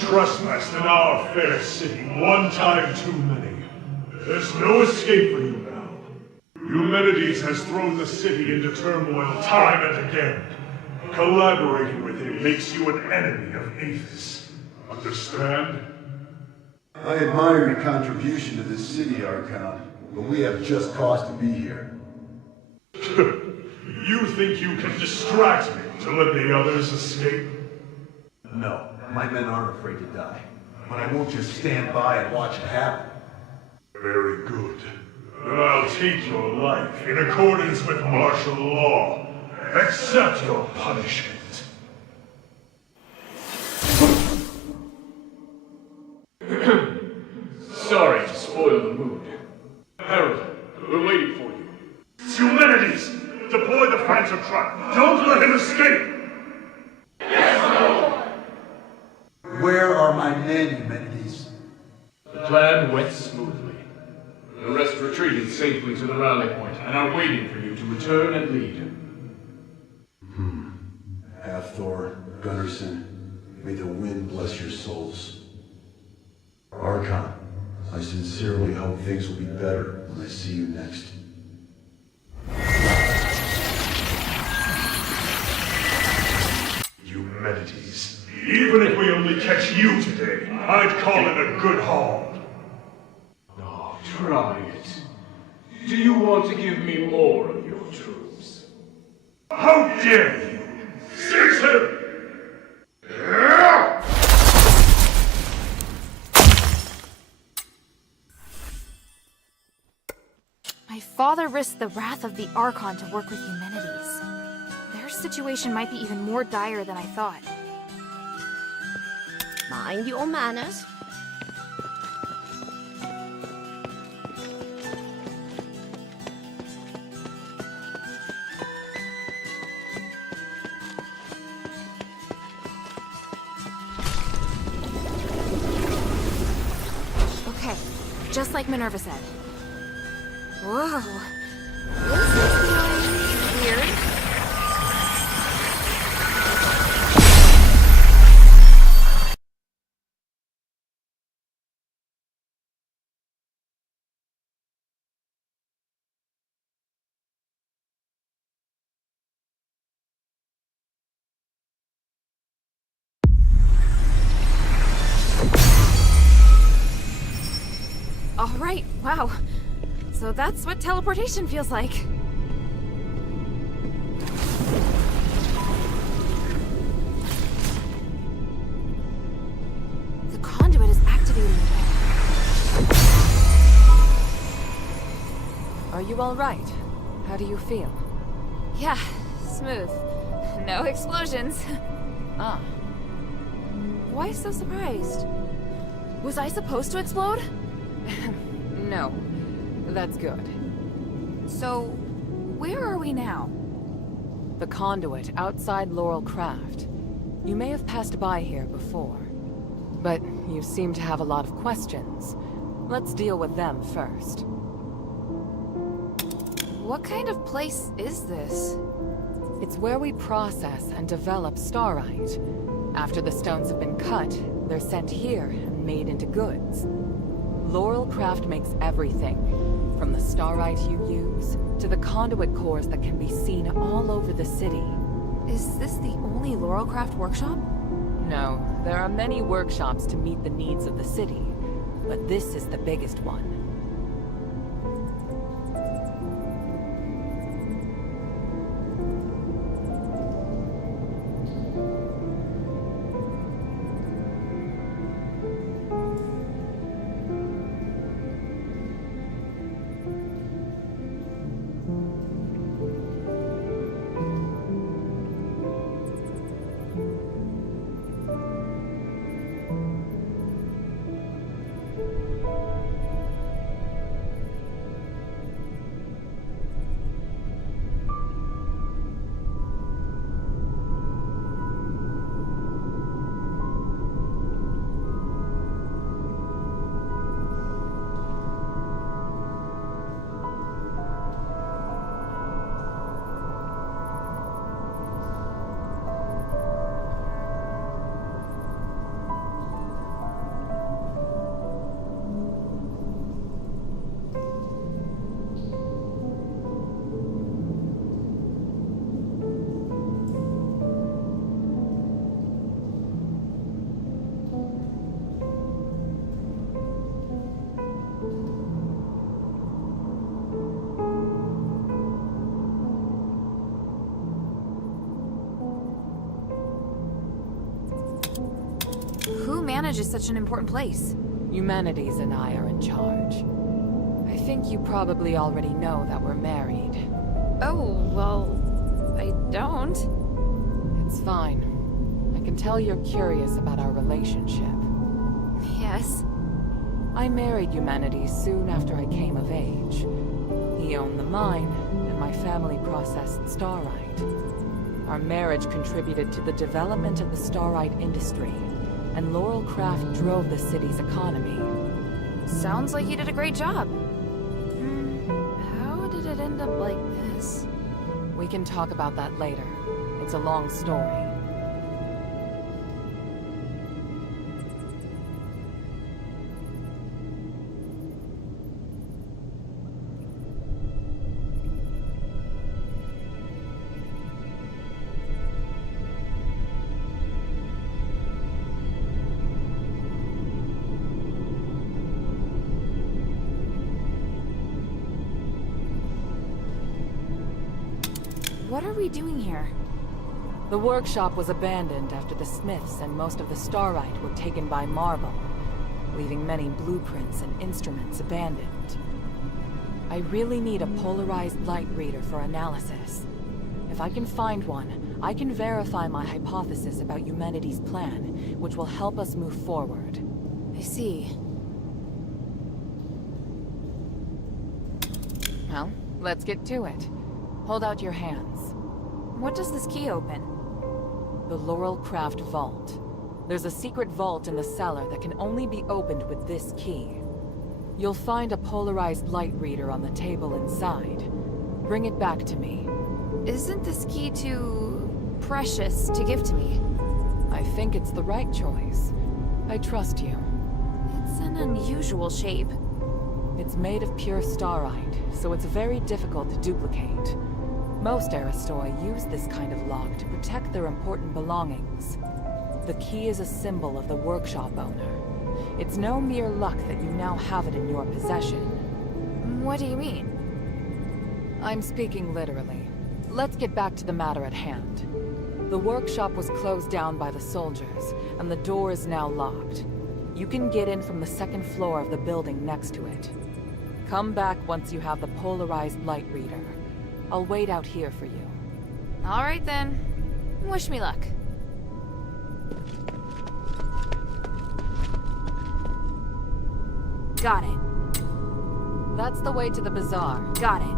trespassed in our fair city one time too many. There's no escape for you now. Eumenides has thrown the city into turmoil time and again. Collaborating with him makes you an enemy of Aethys. Understand? I admire your contribution to this city, Archon, but we have just cause to be here. You think you can distract me to let the others escape? No, my men aren't afraid to die. But I won't just stand by and watch it happen. Very good. Then I'll take your life in accordance with martial law. Accept your punishment. Sorry to spoil the mood. Harold, we're waiting for you. Eumenides! Deploy the phantom trap! Don't let him escape! Where are my men, Eumenides? The plan went smoothly. The rest retreated safely to the rally point and are waiting for you to return and lead. Hathor, Gunnarsson, may the wind bless your souls. Archon, I sincerely hope things will be better when I see you next. Eumenides, even if we only catch you today, I'd call it a good haul. Oh, try it. Do you want to give me more of your troops? How dare you! Seize him! My father risked the wrath of the Archon to work with Eumenides. Their situation might be even more dire than I thought. Mind your manners. Okay, just like Minerva said. Whoa. This is feeling weird. All right, wow. So that's what teleportation feels like. The conduit is activating again. Are you all right? How do you feel? Yeah, smooth. No explosions. Ah. Why so surprised? Was I supposed to explode? No. That's good. So, where are we now? The conduit outside Laurel Craft. You may have passed by here before, but you seem to have a lot of questions. Let's deal with them first. What kind of place is this? It's where we process and develop starite. After the stones have been cut, they're sent here and made into goods. Laurel Craft makes everything, from the starite you use, to the conduit cores that can be seen all over the city. Is this the only Laurelcraft workshop? No, there are many workshops to meet the needs of the city, but this is the biggest one. Who manages such an important place? Humanities and I are in charge. I think you probably already know that we're married. Oh, well, I don't. It's fine. I can tell you're curious about our relationship. Yes. I married Humanities soon after I came of age. He owned the mine, and my family processed starite. Our marriage contributed to the development of the starite industry, and Laurel Craft drove the city's economy. Sounds like you did a great job. How did it end up like this? We can talk about that later. It's a long story. What are we doing here? The workshop was abandoned after the Smiths and most of the starite were taken by Marble, leaving many blueprints and instruments abandoned. I really need a polarized light reader for analysis. If I can find one, I can verify my hypothesis about Humanity's plan, which will help us move forward. I see. Well, let's get to it. Hold out your hands. What does this key open? The Laurel Craft Vault. There's a secret vault in the cellar that can only be opened with this key. You'll find a polarized light reader on the table inside. Bring it back to me. Isn't this key too precious to give to me? I think it's the right choice. I trust you. It's an unusual shape. It's made of pure starite, so it's very difficult to duplicate. Most Aristoi use this kind of lock to protect their important belongings. The key is a symbol of the workshop owner. It's no mere luck that you now have it in your possession. What do you mean? I'm speaking literally. Let's get back to the matter at hand. The workshop was closed down by the soldiers, and the door is now locked. You can get in from the second floor of the building next to it. Come back once you have the polarized light reader. I'll wait out here for you. All right then. Wish me luck. Got it. That's the way to the bazaar. Got it.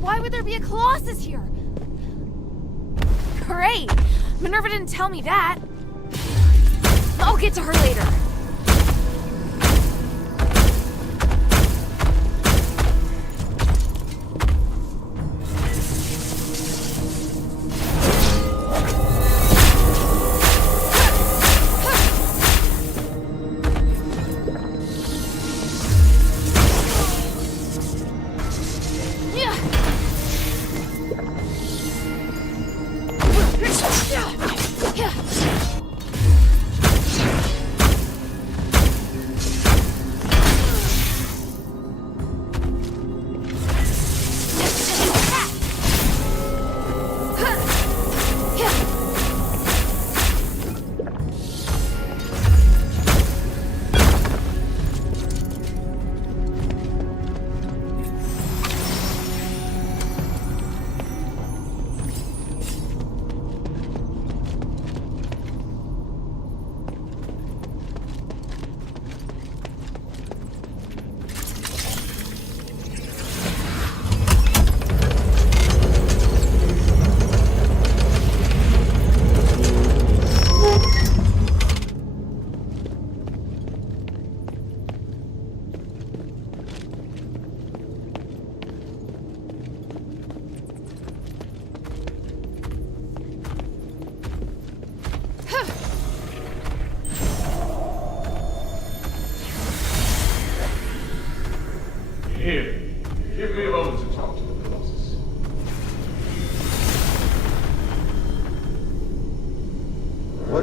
Why would there be a Colossus here? Great! Minerva didn't tell me that. I'll get to her later.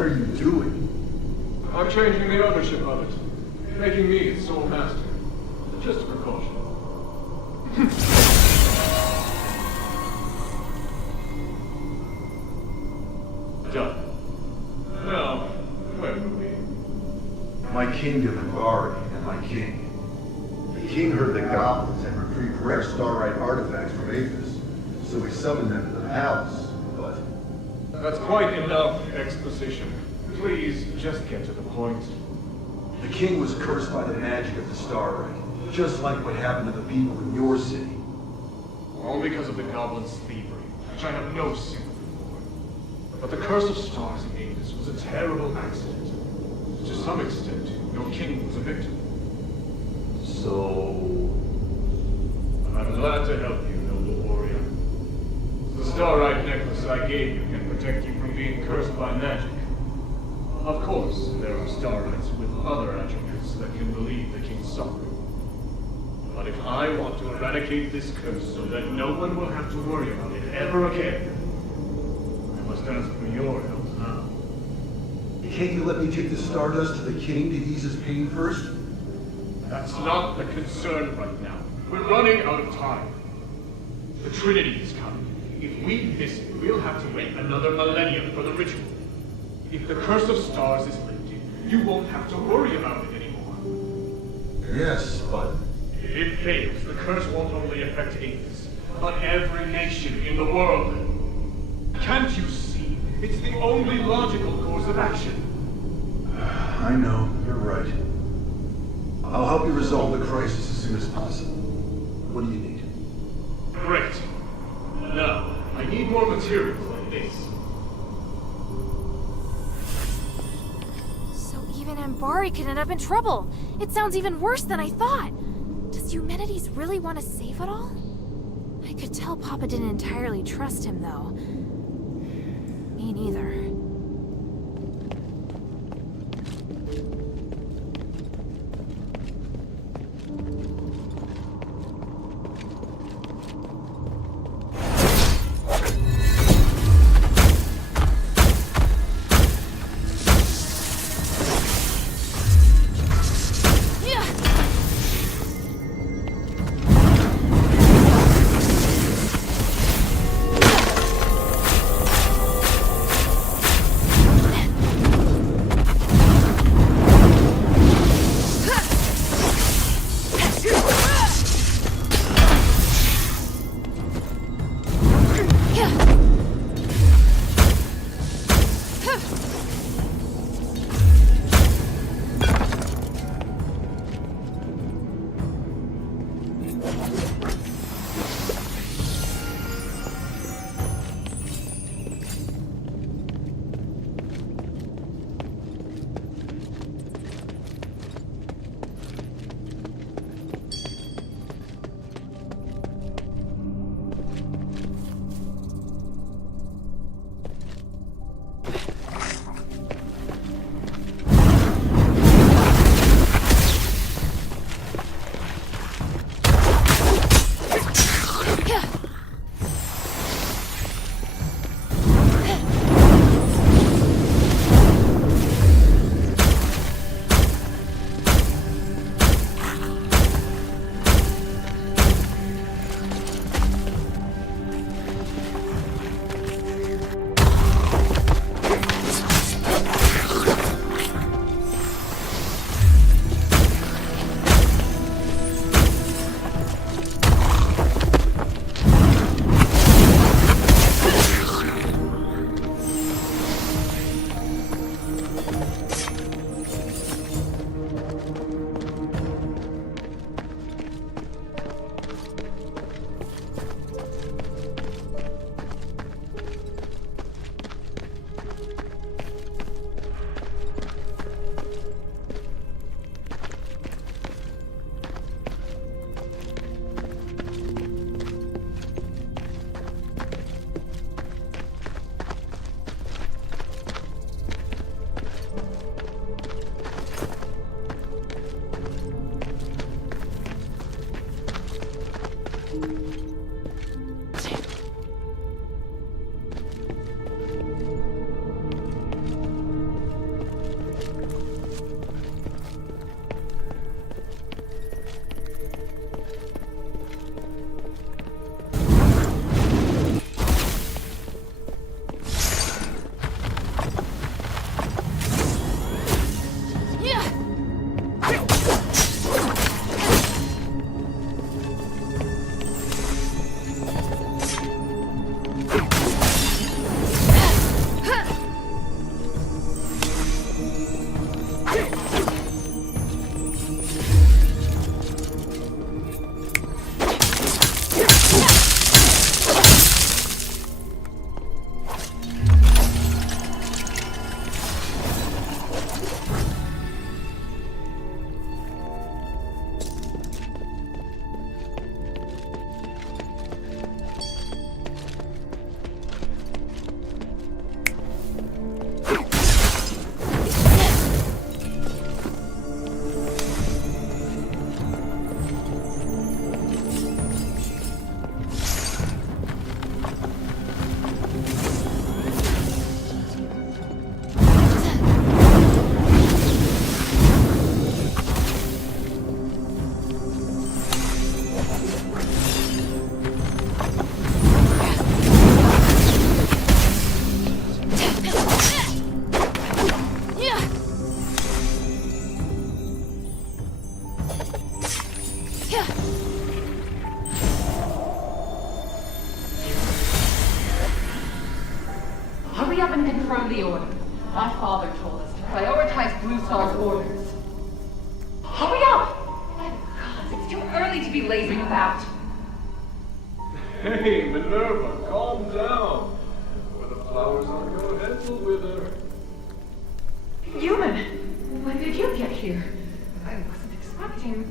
are you doing? I'm changing the ownership of it, making me its sole master. Just a precaution. Done. Now, where were we? My kingdom and Bari, and my king. The king heard the goblins had retrieved rare Starlight artifacts from Aphis, so he summoned them to the palace, but... That's quite enough exposition. Please, just get to the point. The king was cursed by the magic of the Starlight, just like what happened to the people in your city. All because of the goblins' thievery, which I have no sympathy for. But the curse of stars in Aphis was a terrible accident. To some extent, your king was a victim. So... I'm glad to help you, noble warrior. The Starlight necklace I gave you can protect you from being cursed by magic. Of course, there are Starlights with other attributes that can relieve the king's suffering. But if I want to eradicate this curse so that no one will have to worry about it ever again, I must ask for your help now. Can't you let me take the Stardust to the king to ease his pain first? That's not the concern right now. We're running out of time. The Trinity is coming. If we miss it, we'll have to wait another millennium for the ritual. If the Curse of Stars is lifted, you won't have to worry about it anymore. Yes, but... If it fails, the curse won't only affect Aphis, but every nation in the world. Can't you see? It's the only logical course of action. I know, you're right. I'll help you resolve the crisis as soon as possible. What do you need? Great. Now, I need more materials like this. So even Ambari could end up in trouble. It sounds even worse than I thought. Does Eumenides really want to save it all? I could tell Papa didn't entirely trust him, though. Me neither. of the Order. My father told us to prioritize Blue Star's orders. Hurry up! My God, it's too early to be lazing about. Hey, Minerva, calm down. Where the flowers on your heads will wither. Human, when did you get here? I wasn't expecting...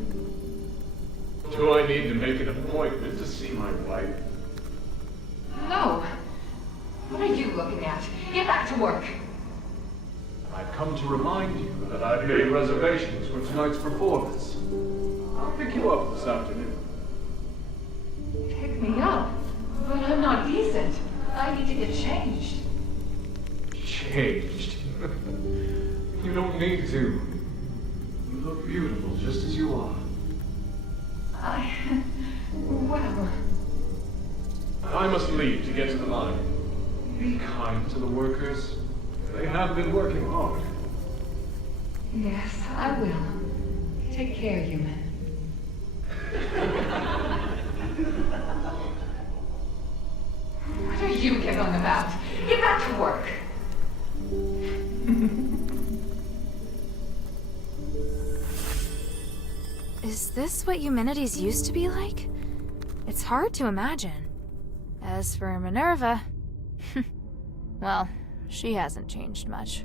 Do I need to make an appointment to see my wife? No. What are you looking at? Get back to work. I've come to remind you that I've made reservations for tonight's performance. I'll pick you up this afternoon. Pick me up? But I'm not decent. I need to get changed. Changed? You don't need to. You look beautiful just as you are. Well... I must leave to get to the mine. Be kind to the workers. They have been working hard. Yes, I will. Take care, human. What are you giggling about? Get back to work. Is this what Eumenides used to be like? It's hard to imagine. As for Minerva... well, she hasn't changed much.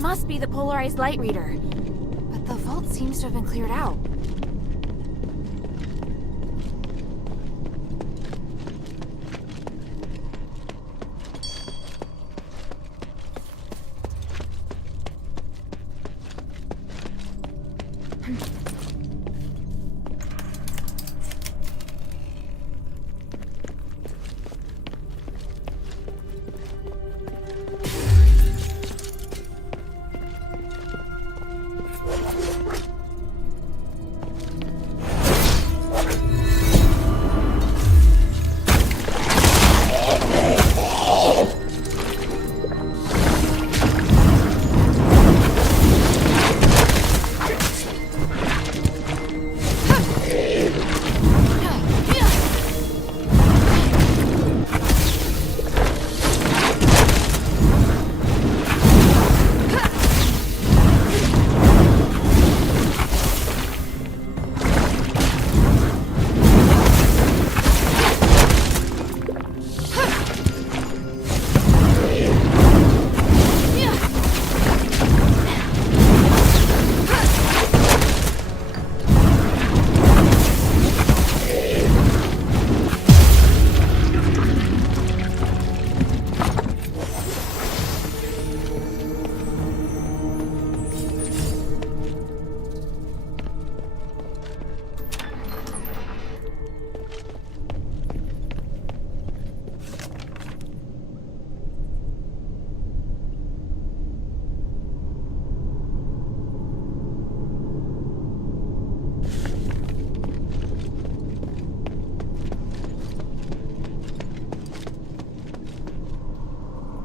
Must be the polarized light reader. But the vault seems to have been cleared out.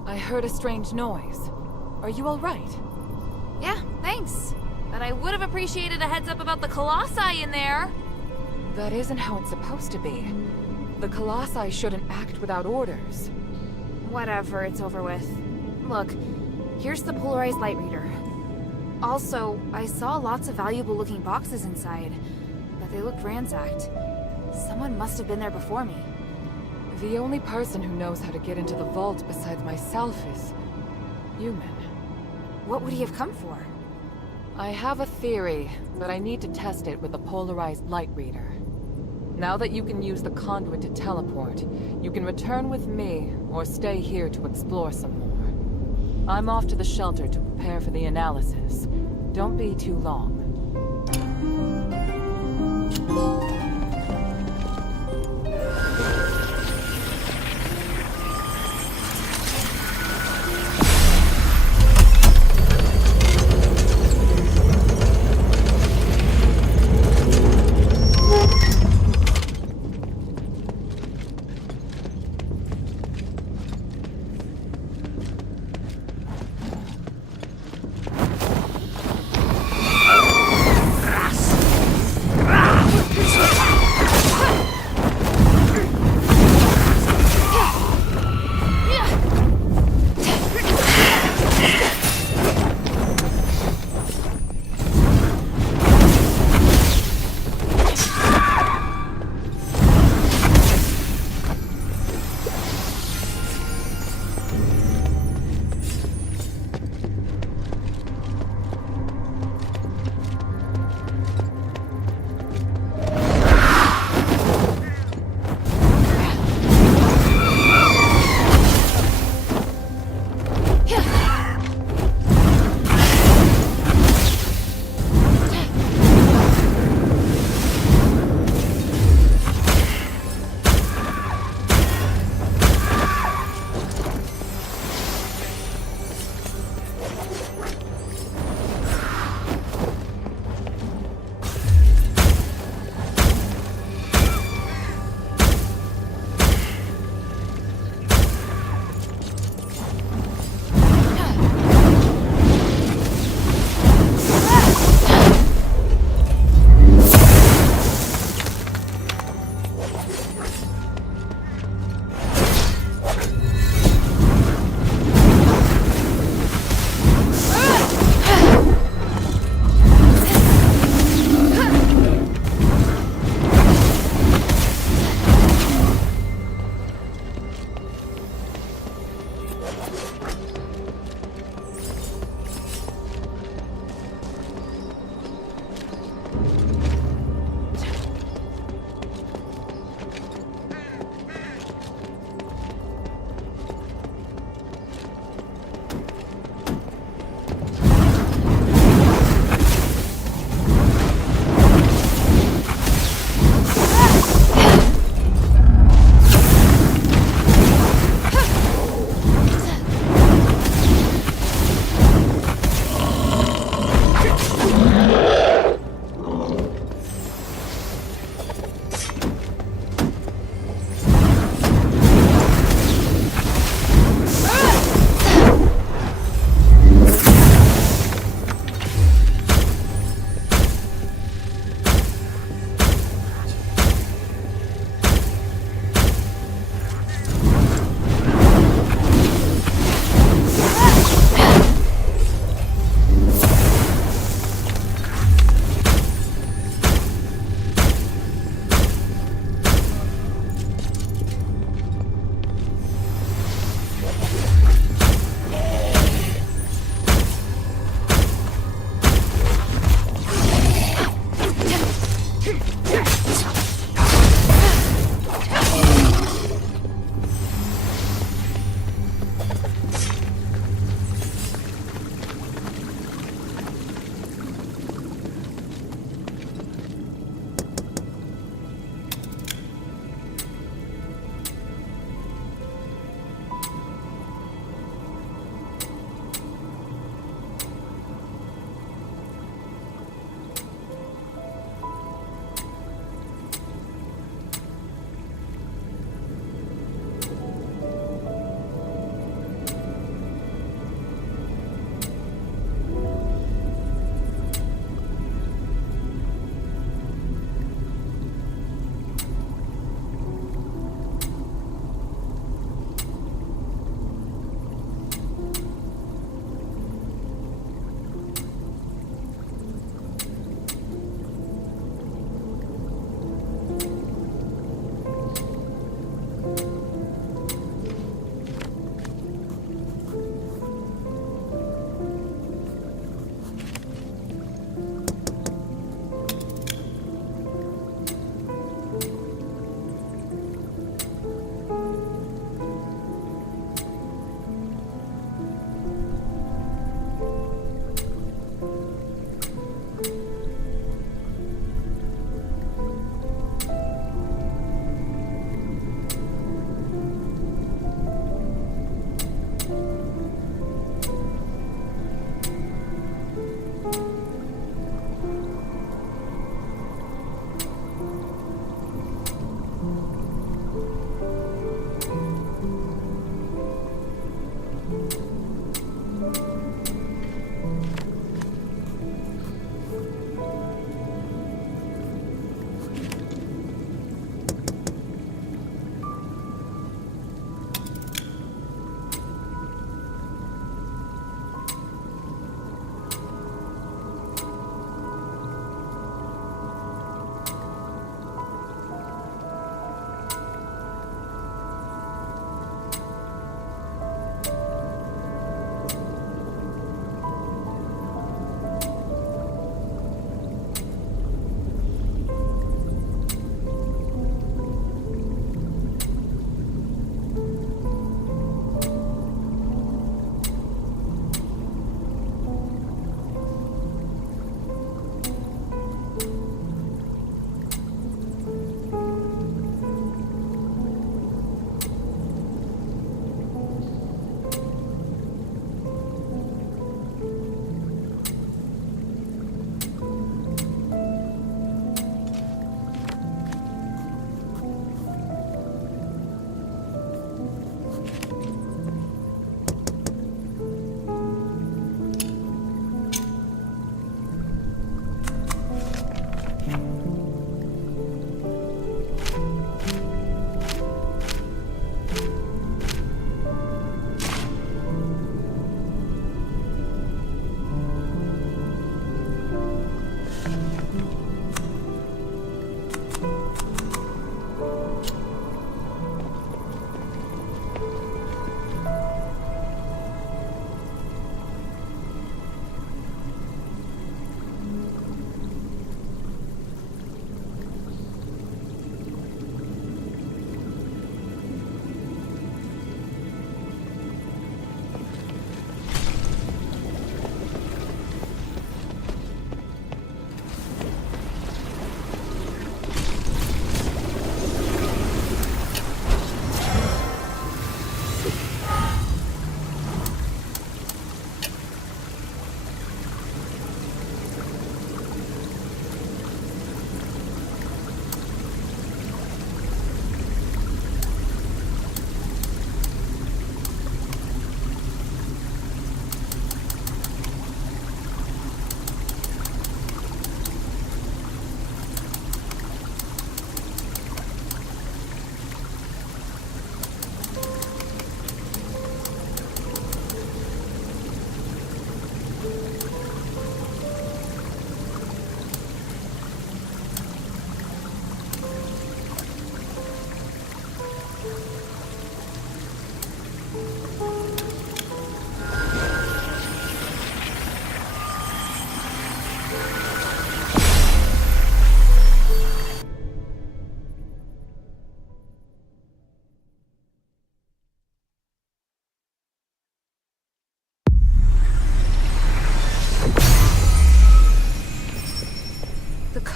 I heard a strange noise. Are you all right? Yeah, thanks. But I would have appreciated a heads up about the Colossi in there. That isn't how it's supposed to be. The Colossi shouldn't act without orders. Whatever, it's over with. Look, here's the polarized light reader. Also, I saw lots of valuable-looking boxes inside, but they looked ransacked. Someone must have been there before me. The only person who knows how to get into the vault besides myself Human. What would he have come for? I have a theory, but I need to test it with a polarized light reader. Now that you can use the conduit to teleport, you can return with me, or stay here to explore some more. I'm off to the shelter to prepare for the analysis. Don't be too long.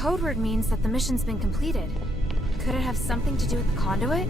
code word means that the mission's been completed. Could it have something to do with the conduit?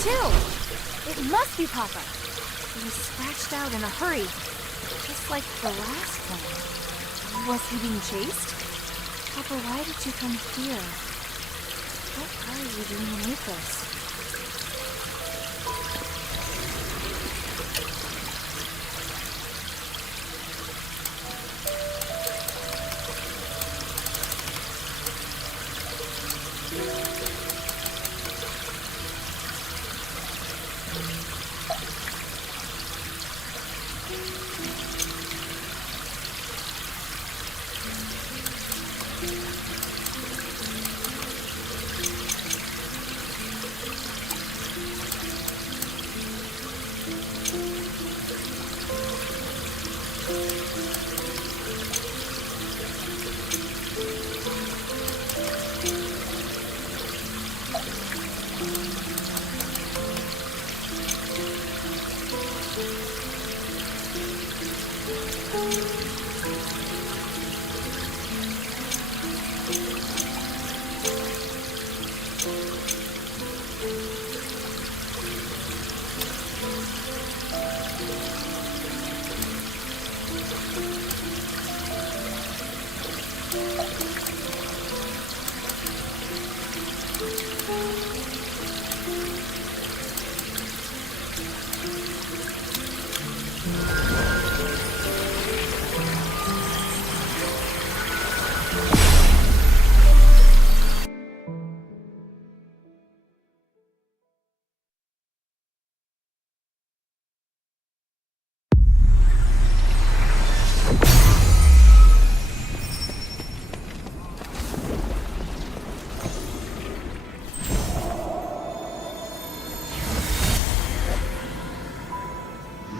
too. It must be Papa. He was scratched out in a hurry, just like the last one. Was he being chased? Papa, why did you come here? What are you doing in Athos?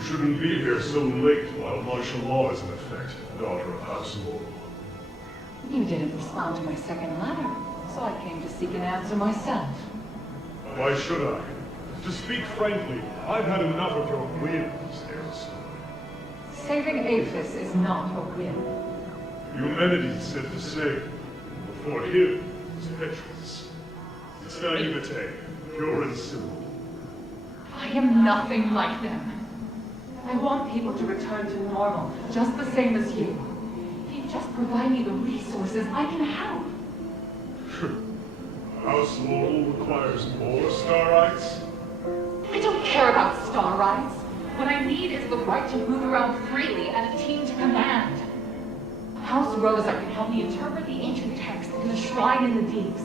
Shouldn't be here so late while martial law is in effect, daughter of House Laurel. You didn't respond to my second letter, so I came to seek an answer myself. Why should I? To speak frankly, I've had enough of your whims, Aerosol. Saving Aphis is not a whim. Humanities said the same. Before him was Petrus. It's naivete, pure and simple. I am nothing like them. I want people to return to normal, just the same as you. If you just provide me the resources, I can help. House Laurel requires more Starites? I don't care about star rights. What I need is the right to move around freely and a team to command. House Rosa can help me interpret the ancient text in the shrine in the deeps.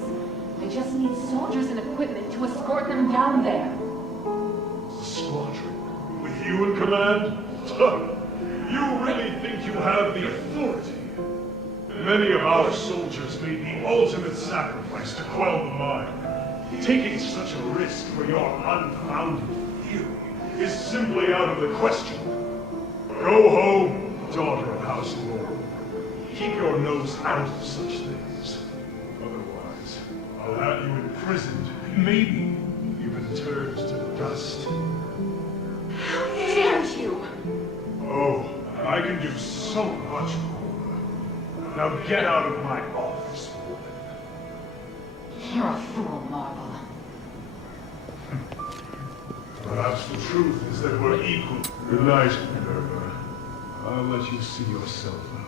I just need soldiers and equipment to escort them down there. The squadron? With you in command? You really think you have the authority? Many of our soldiers made the ultimate sacrifice to quell the mine. Taking such a risk for your unfounded theory is simply out of the question. Go home, daughter of House Laurel. Keep your nose out of such things. Otherwise, I'll have you imprisoned, maybe even turned to dust. How dare you! Oh, I can do so much more. Now get out of my office, woman. You're a fool, Marvel. Perhaps the truth is that we're equal. Good night, Minerva. I'll let you see yourself out.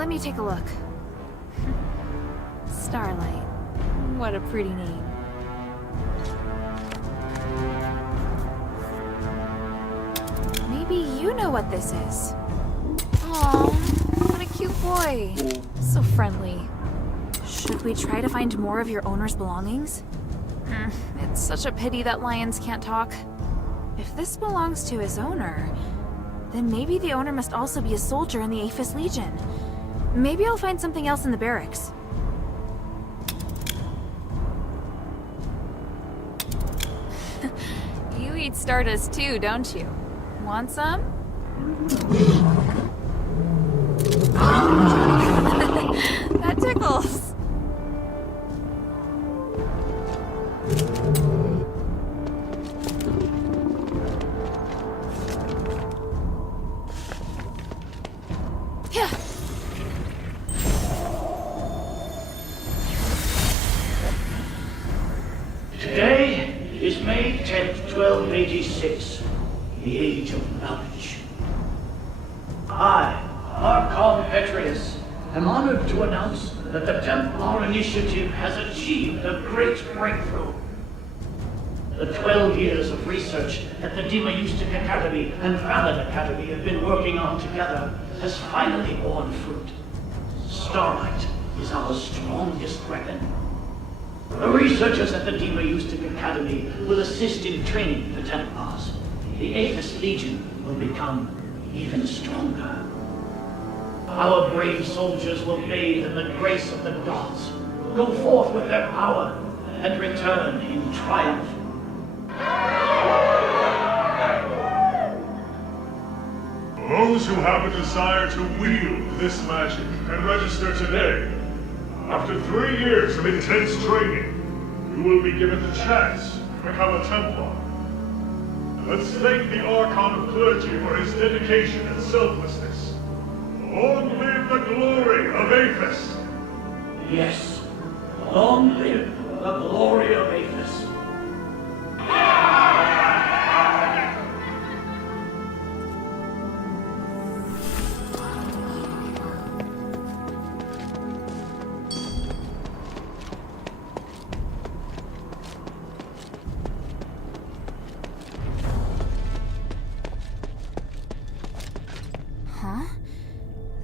Let me take a look. Starlight. What a pretty name. Maybe you know what this is. Aw, what a cute boy. So friendly. Should we try to find more of your owner's belongings? It's such a pity that lions can't talk. If this belongs to his owner, then maybe the owner must also be a soldier in the Aphis Legion. Maybe I'll find something else in the barracks. You eat Stardust too, don't you? Want some? That tickles. Today is May 10th, 1286, the Age of Knowledge. I, Archon Petrius, am honored to announce that the Templar Initiative has achieved a great breakthrough. The 12 years of research that the Demoeustic Academy and Valid Academy have been working on together has finally borne fruit. Starlight is our strongest weapon. The researchers at the Demoeustic Academy will assist in training the Templars. The Aphis Legion will become even stronger. Our brave soldiers will bathe in the grace of the gods, go forth with their power, and return in triumph. Those who have a desire to wield this magic can register today. After 3 years of intense training, you will be given the chance to become a Templar. Let's thank the Archon of Clergy for his dedication and selflessness. Long live the glory of Aphis! Yes, long live the glory of Aphis. Huh?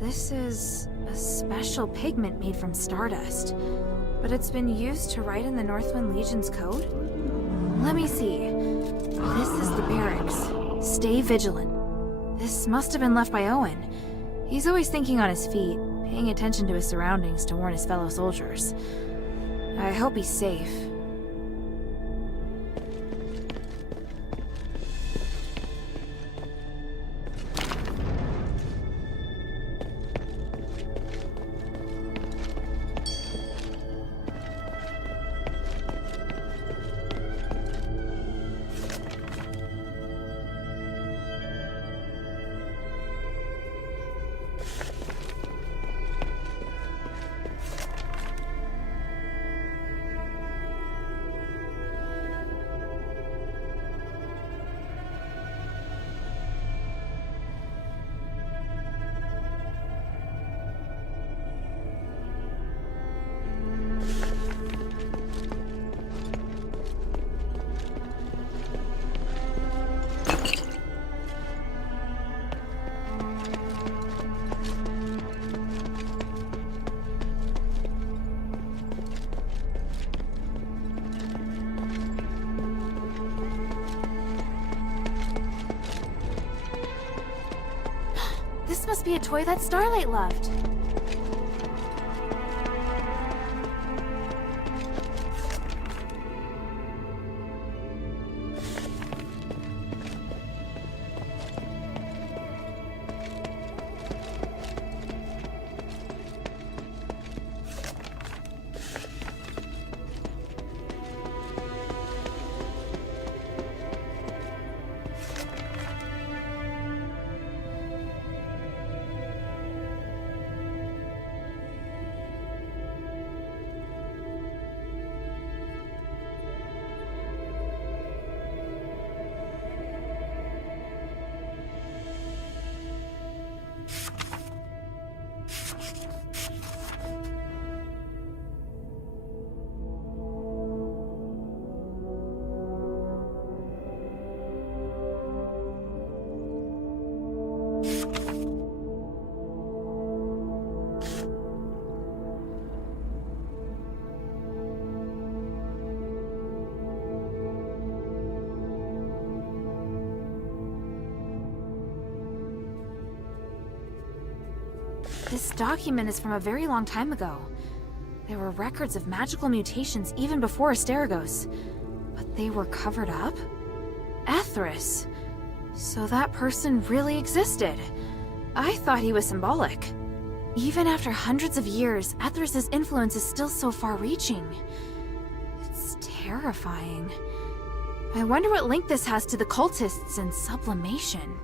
This is a special pigment made from stardust, but it's been used to write in the Northwind Legion's code? Let me see. This is the barracks. Stay vigilant. This must have been left by Owen. He's always thinking on his feet, paying attention to his surroundings to warn his fellow soldiers. I hope he's safe. This must be a toy that Starlight loved. document is from a very long time ago. There were records of magical mutations even before Asterigos. But they were covered up? Ethris. So that person really existed. I thought he was symbolic. Even after hundreds of years, Ethris's influence is still so far-reaching. It's terrifying. I wonder what link this has to the cultists and sublimation.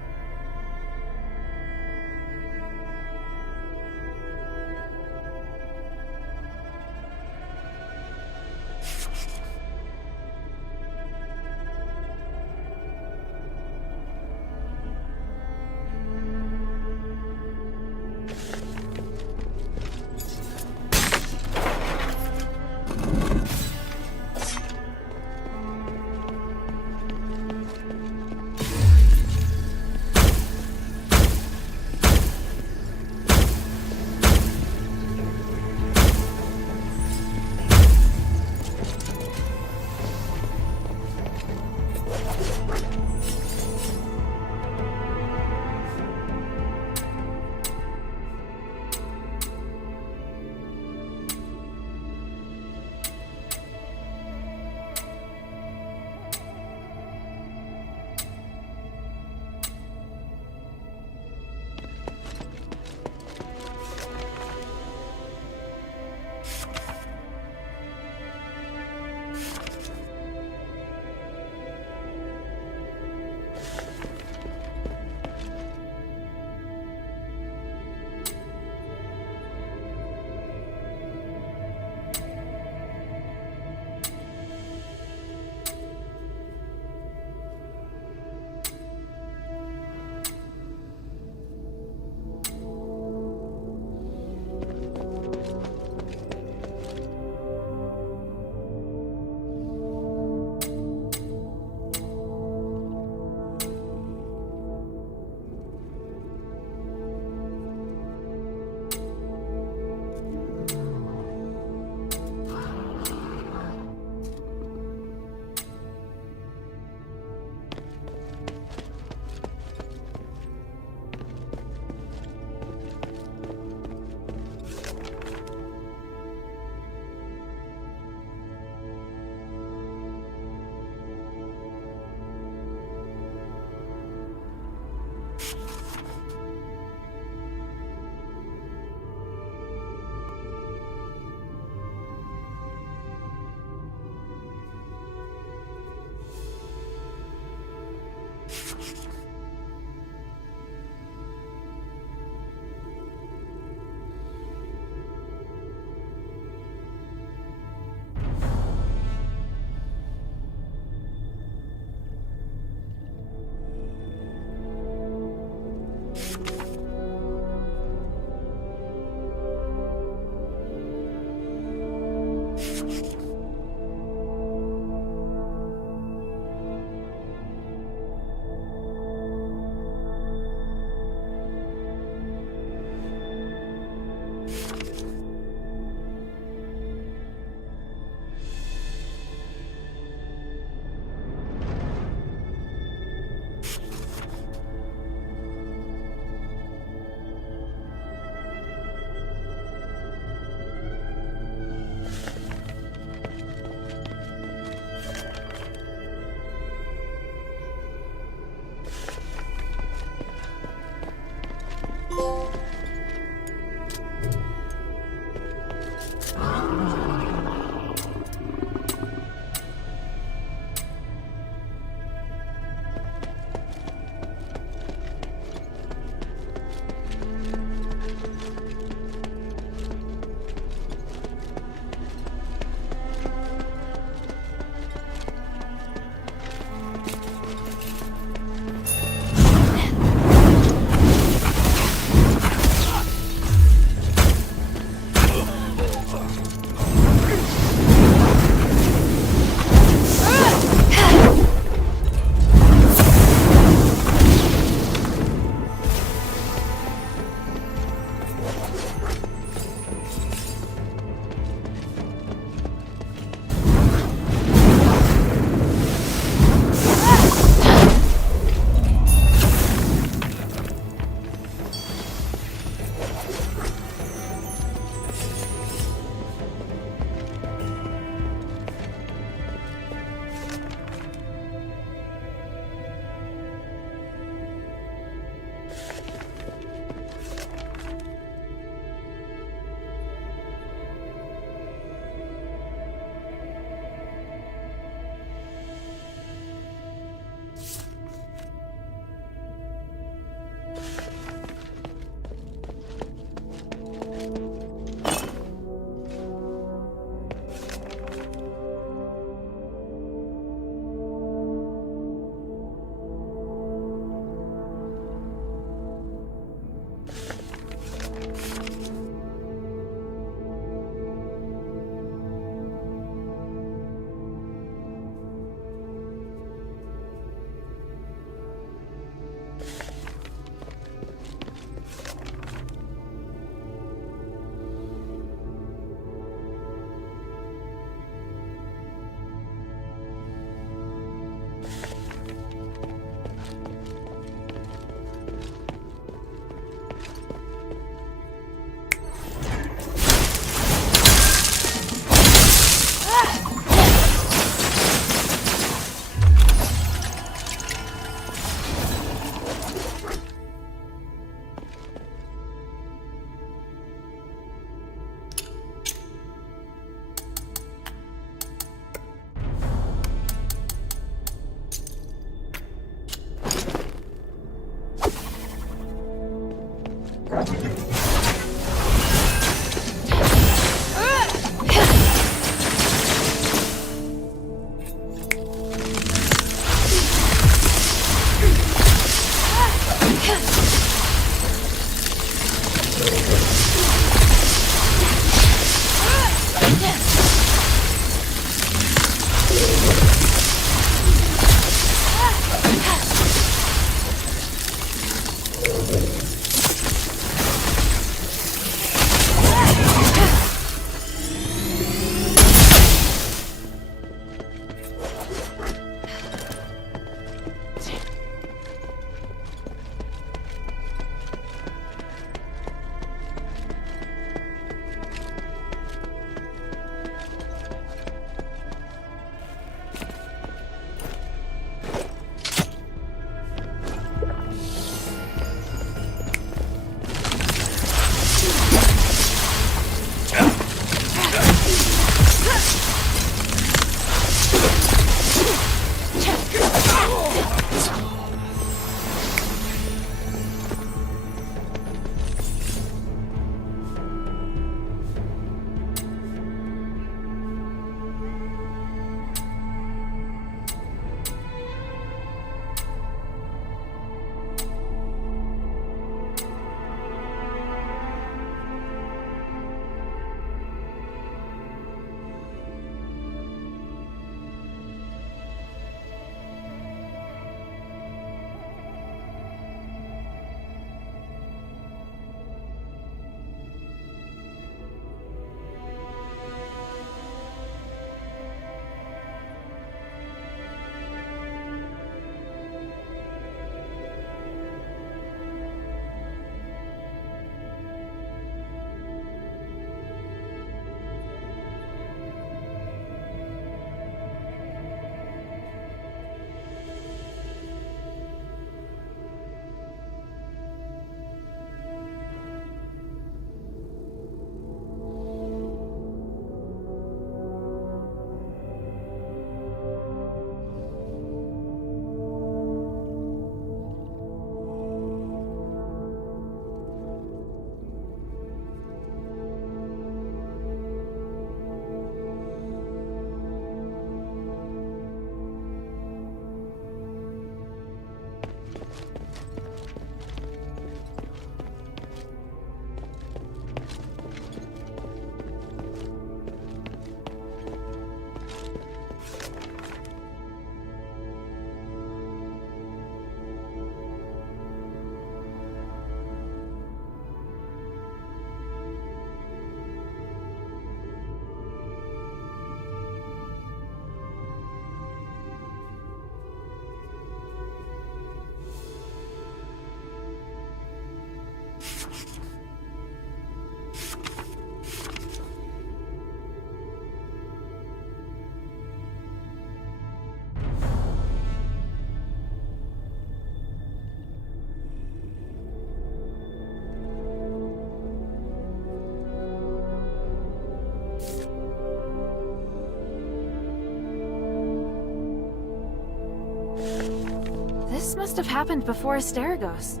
This must have happened before Asterigos.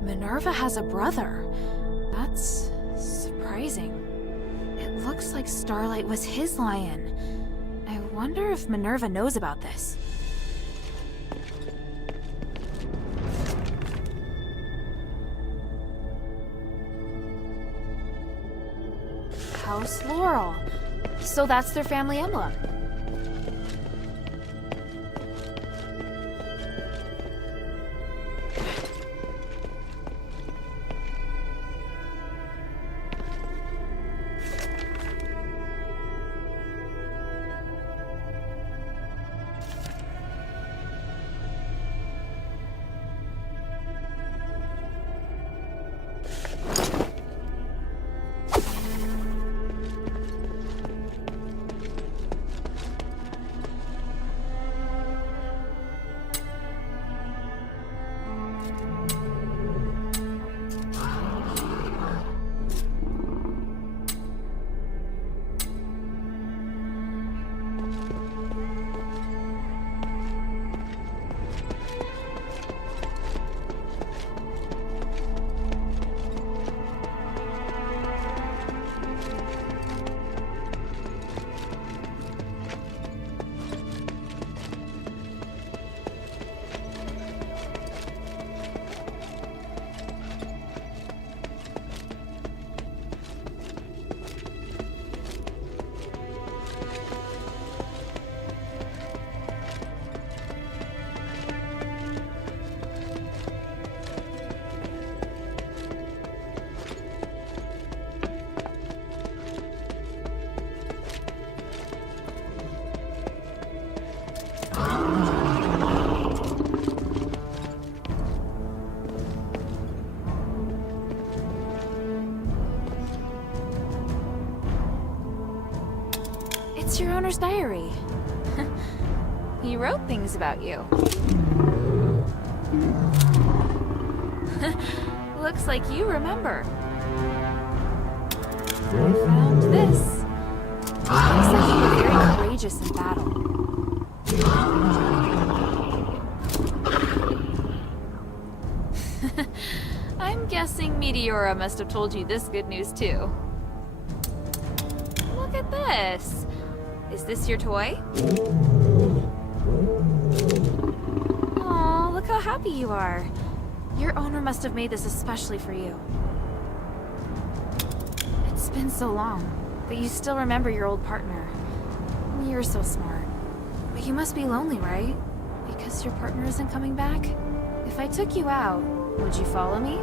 Minerva has a brother. That's surprising. It looks like Starlight was his lion. I wonder if Minerva knows about this. House Laurel. So that's their family emblem. owner's diary. He wrote things about you. Looks like you remember. I found this. Looks like you were very courageous in battle. I'm guessing Meteora must have told you this good news too. Look at this. Is this your toy? Aw, look how happy you are. Your owner must have made this especially for you. It's been so long, but you still remember your old partner. You're so smart. But you must be lonely, right? Because your partner isn't coming back? If I took you out, would you follow me?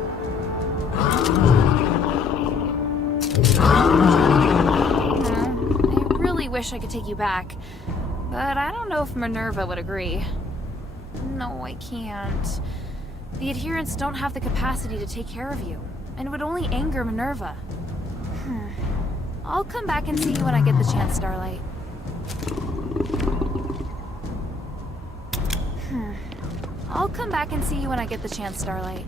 I really wish I could take you back, but I don't know if Minerva would agree. No, I can't. The adherents don't have the capacity to take care of you, and it would only anger Minerva. I'll come back and see you when I get the chance, Starlight. I'll come back and see you when I get the chance, Starlight.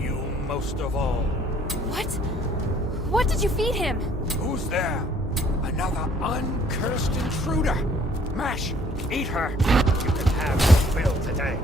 you most of all. What? What did you feed him? Who's there? Another uncursed intruder. Mash, eat her. You can have your fill today.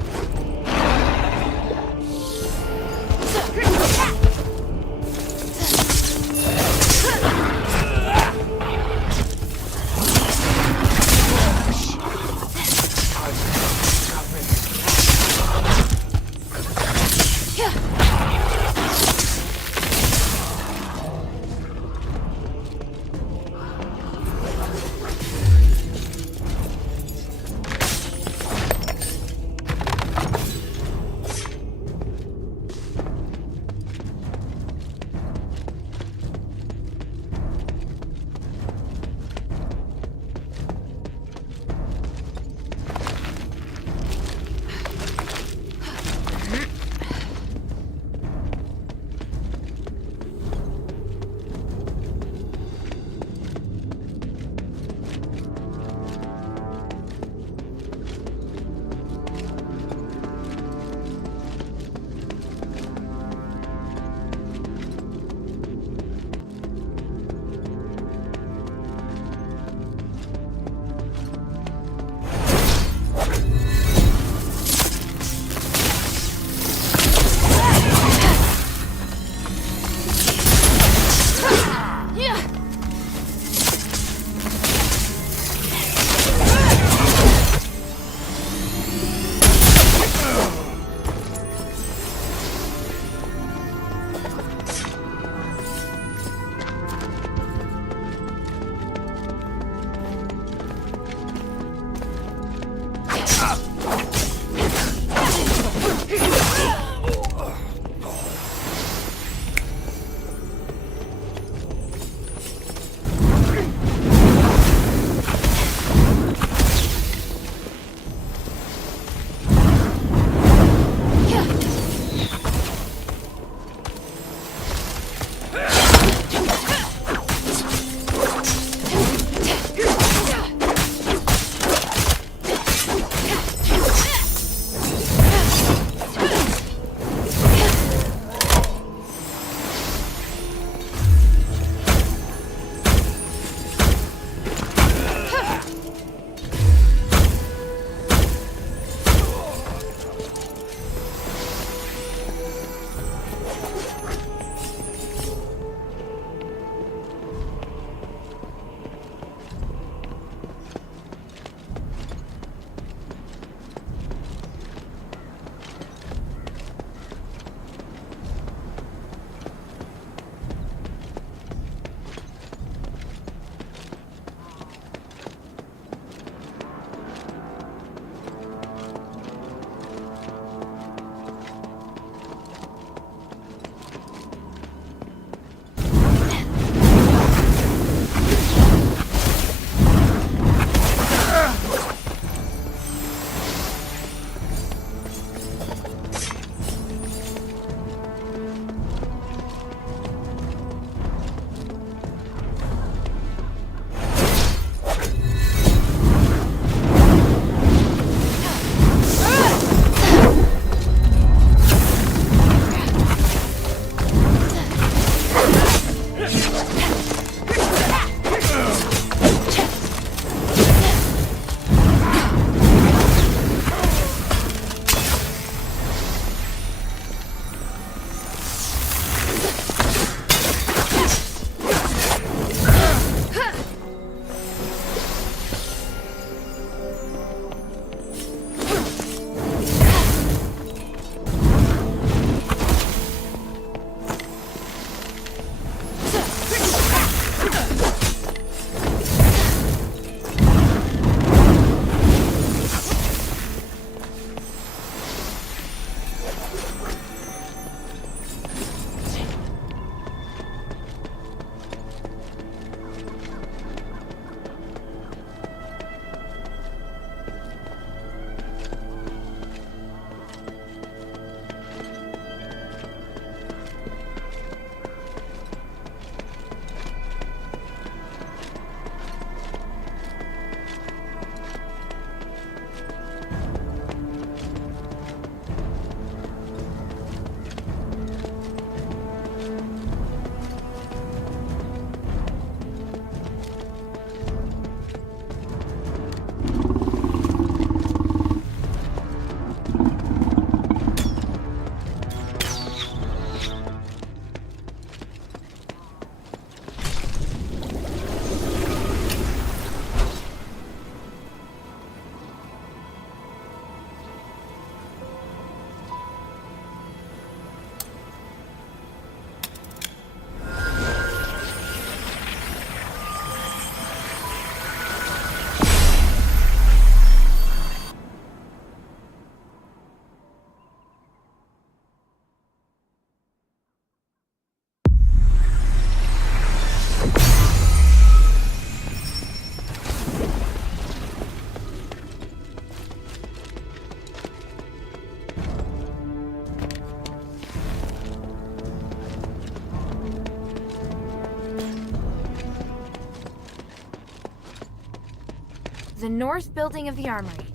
The north building of the armory.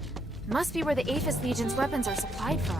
Must be where the Aphis Legion's weapons are supplied from.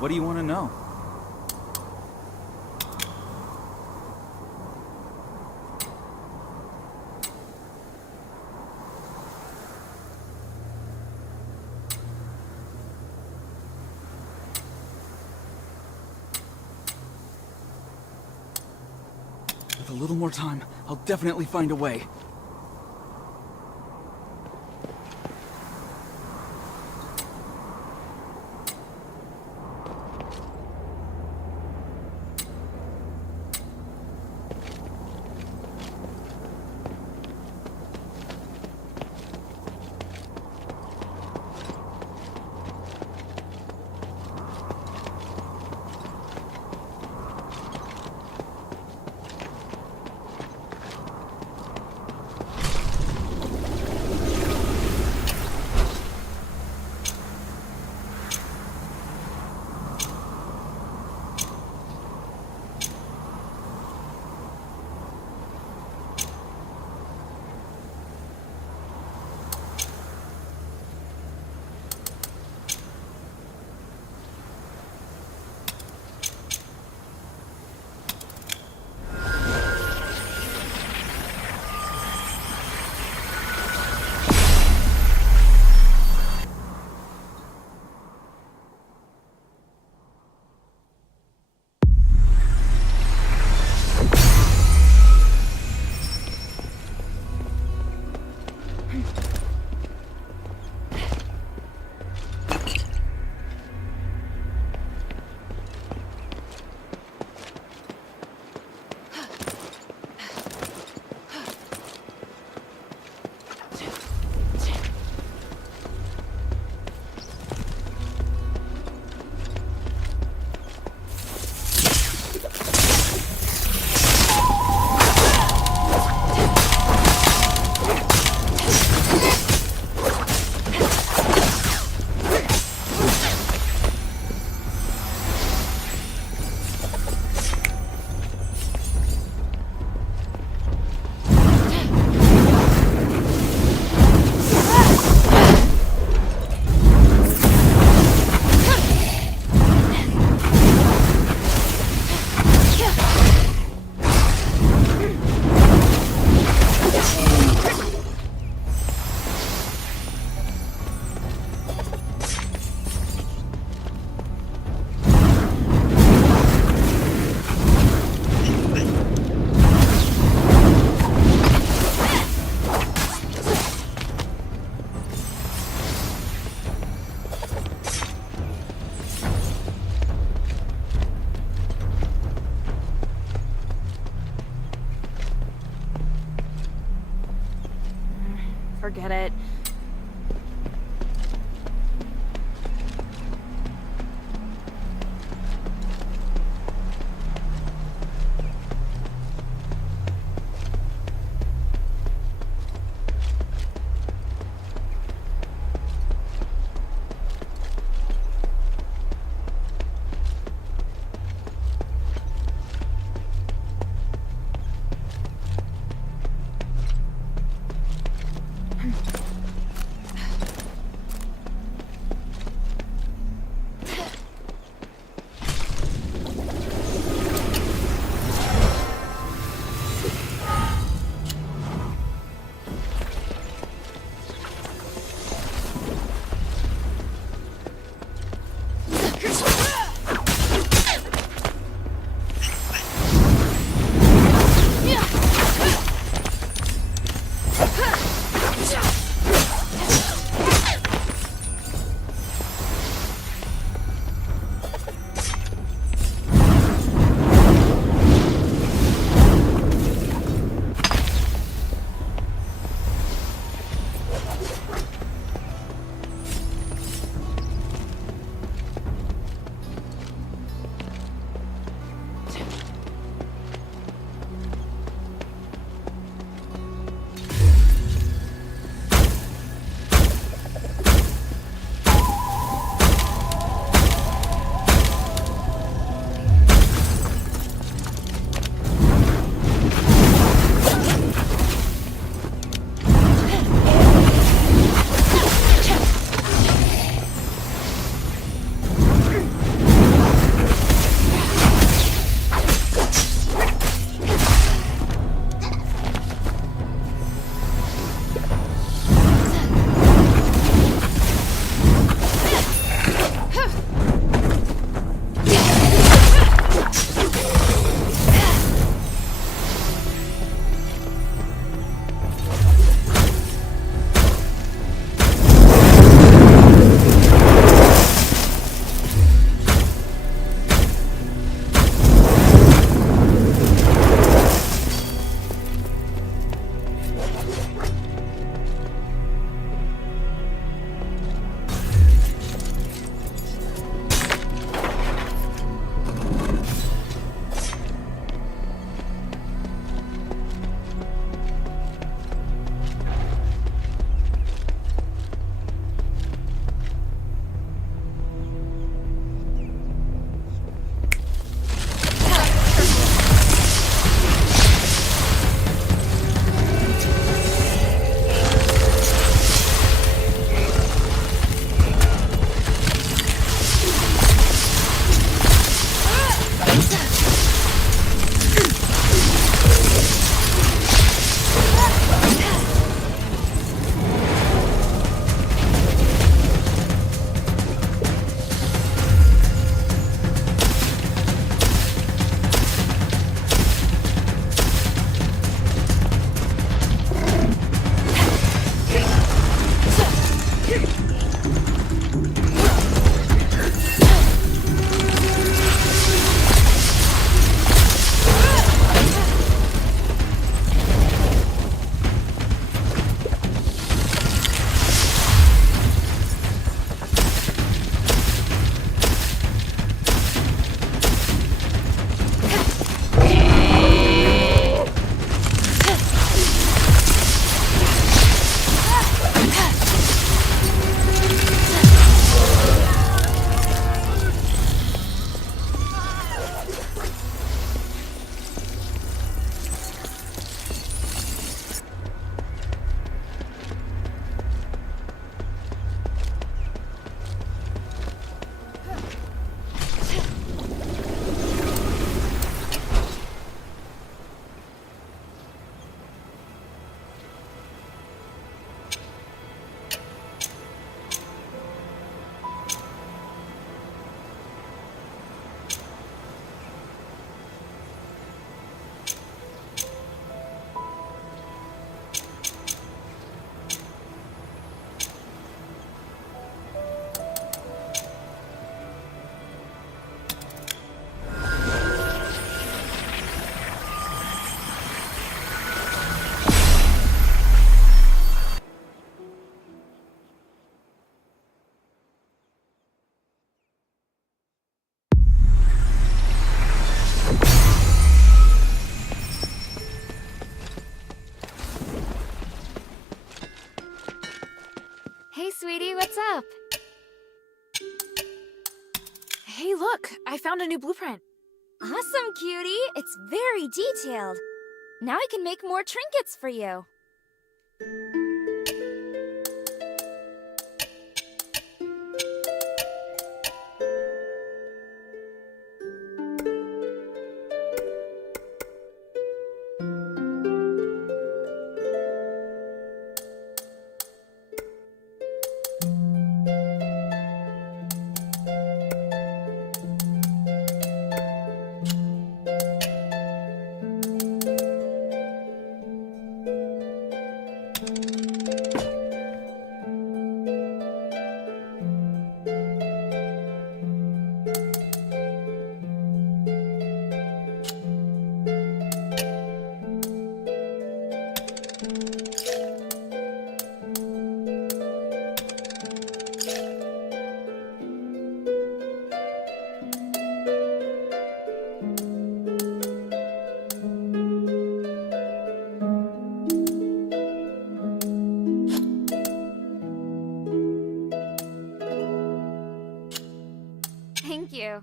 What do you want to know? With a little more time, I'll definitely find a way. Forget it. look! I found a new blueprint. Awesome, cutie! It's very detailed. Now I can make more trinkets for you. Thank you.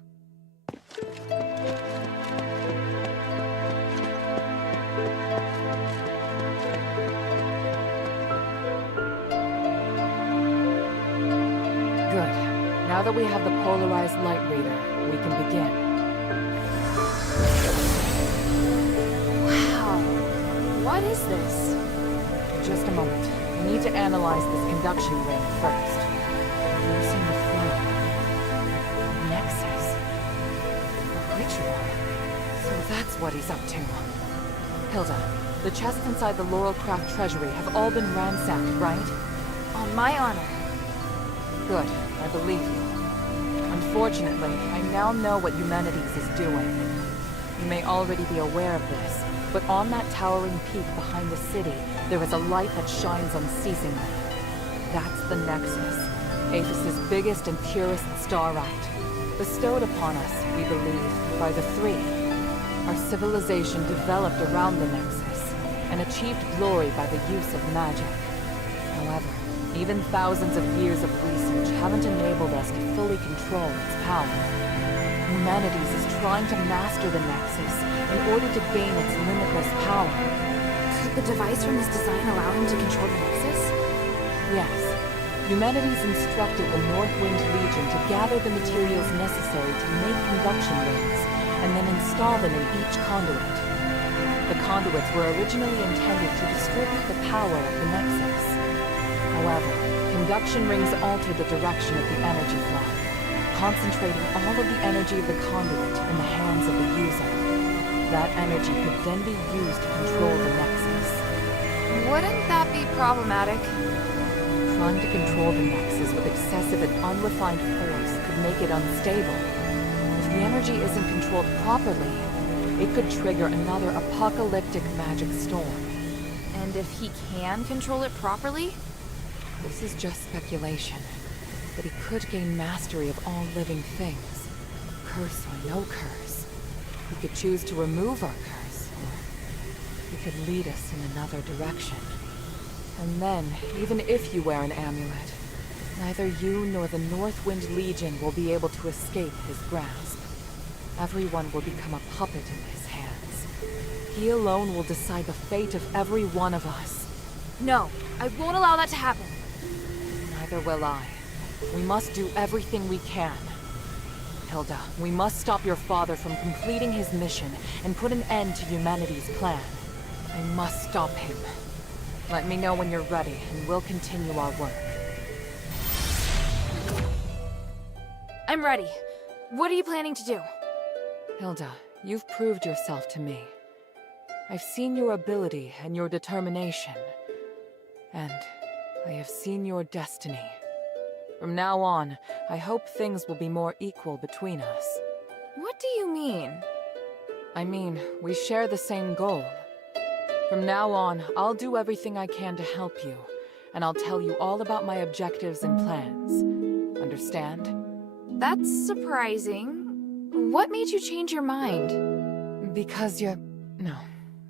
Good. Now that we have the polarized light reader, we can begin. Wow. What is this? Just a moment. We need to analyze this conduction ring first. Using the flow. Nexus. A ritual. So that's what he's up to. Hilda, the chests inside the Laurelcraft treasury have all been ransacked, right? On my honor. Good. I believe you. Unfortunately, I now know what Eumenides is doing. You may already be aware of this, but on that towering peak behind the city, there is a light that shines unceasingly. That's the Nexus, Aphis's biggest and purest starlight, bestowed upon us, we believe, by the Three. Our civilization developed around the Nexus, and achieved glory by the use of magic. However, even thousands of years of research haven't enabled us to fully control its power. Humanities is trying to master the Nexus in order to gain its limitless power. Could the device from this design allow him to control the Nexus? Yes. Humanities instructed the Northwind Legion to gather the materials necessary to make conduction rings, and then install them in each conduit. The conduits were originally intended to distribute the power of the Nexus. However, conduction rings alter the direction of the energy flow, concentrating all of the energy of the conduit in the hands of the user. That energy could then be used to control the Nexus. Wouldn't that be problematic? Trying to control the Nexus with excessive and unrefined force could make it unstable. If the energy isn't controlled properly, it could trigger another apocalyptic magic storm. And if he can control it properly? This is just speculation, but he could gain mastery of all living things, curse or no curse. He could choose to remove our curse, or he could lead us in another direction. And then, even if you wear an amulet, neither you nor the Northwind Legion will be able to escape his grasp. Everyone will become a puppet in his hands. He alone will decide the fate of every one of us. No, I won't allow that to happen. Neither will I. We must do everything we can. Hilda, we must stop your father from completing his mission and put an end to humanity's plan. I must stop him. Let me know when you're ready, and we'll continue our work. I'm ready. What are you planning to do? Hilda, you've proved yourself to me. I've seen your ability and your determination. And I have seen your destiny. From now on, I hope things will be more equal between us. What do you mean? I mean, we share the same goal. From now on, I'll do everything I can to help you, and I'll tell you all about my objectives and plans. Understand? That's surprising. What made you change your mind? Because you're... No,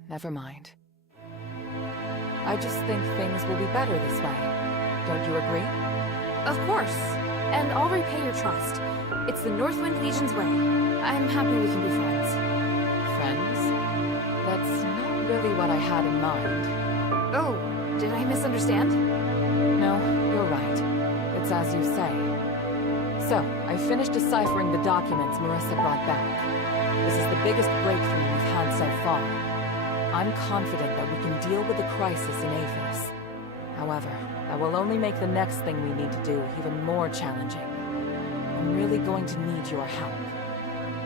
never mind. I just think things will be better this way. Don't you agree? Of course. And I'll repay your trust. It's the Northwind Legion's way. I'm happy we can be friends. Friends? That's not really what I had in mind. Oh, did I misunderstand? No, you're right. It's as you say. So, I finished deciphering the documents Marissa brought back. This is the biggest breakthrough we've had so far. I'm confident that we can deal with the crisis in Aphis. However, that will only make the next thing we need to do even more challenging. I'm really going to need your help.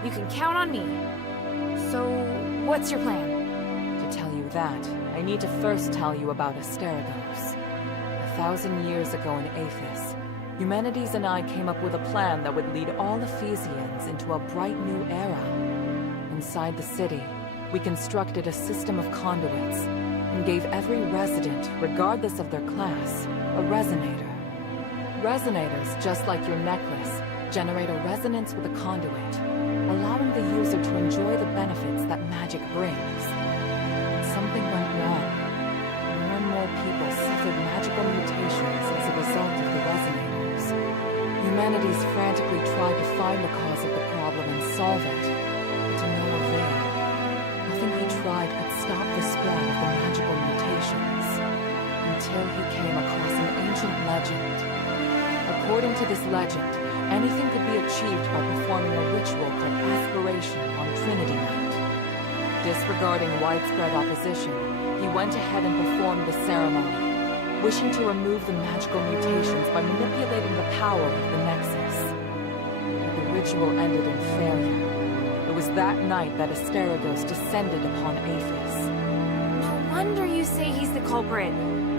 You can count on me. So, what's your plan? To tell you that, I need to first tell you about Asterigos. 1,000 years ago in Aphis, Eumenides and I came up with a plan that would lead all Ephesians into a bright new era. Inside the city, we constructed a system of conduits and gave every resident, regardless of their class, a resonator. Resonators, just like your necklace, generate a resonance with a conduit, allowing the user to enjoy the benefits that magic brings. But something went wrong. More and more people suffered magical mutations as a result of the resonators. Humanities frantically tried to find the cause of the problem and solve it, but to no avail. Nothing he tried could stop the spread of the magical mutations, until he came across an ancient legend. According to this legend, anything could be achieved by performing a ritual called Aspiration on Trinity Night. Disregarding widespread opposition, he went ahead and performed the ceremony, wishing to remove the magical mutations by manipulating the power of the Nexus. But the ritual ended in failure. It was that night that Asterigos descended upon Aphis. No wonder you say he's the culprit.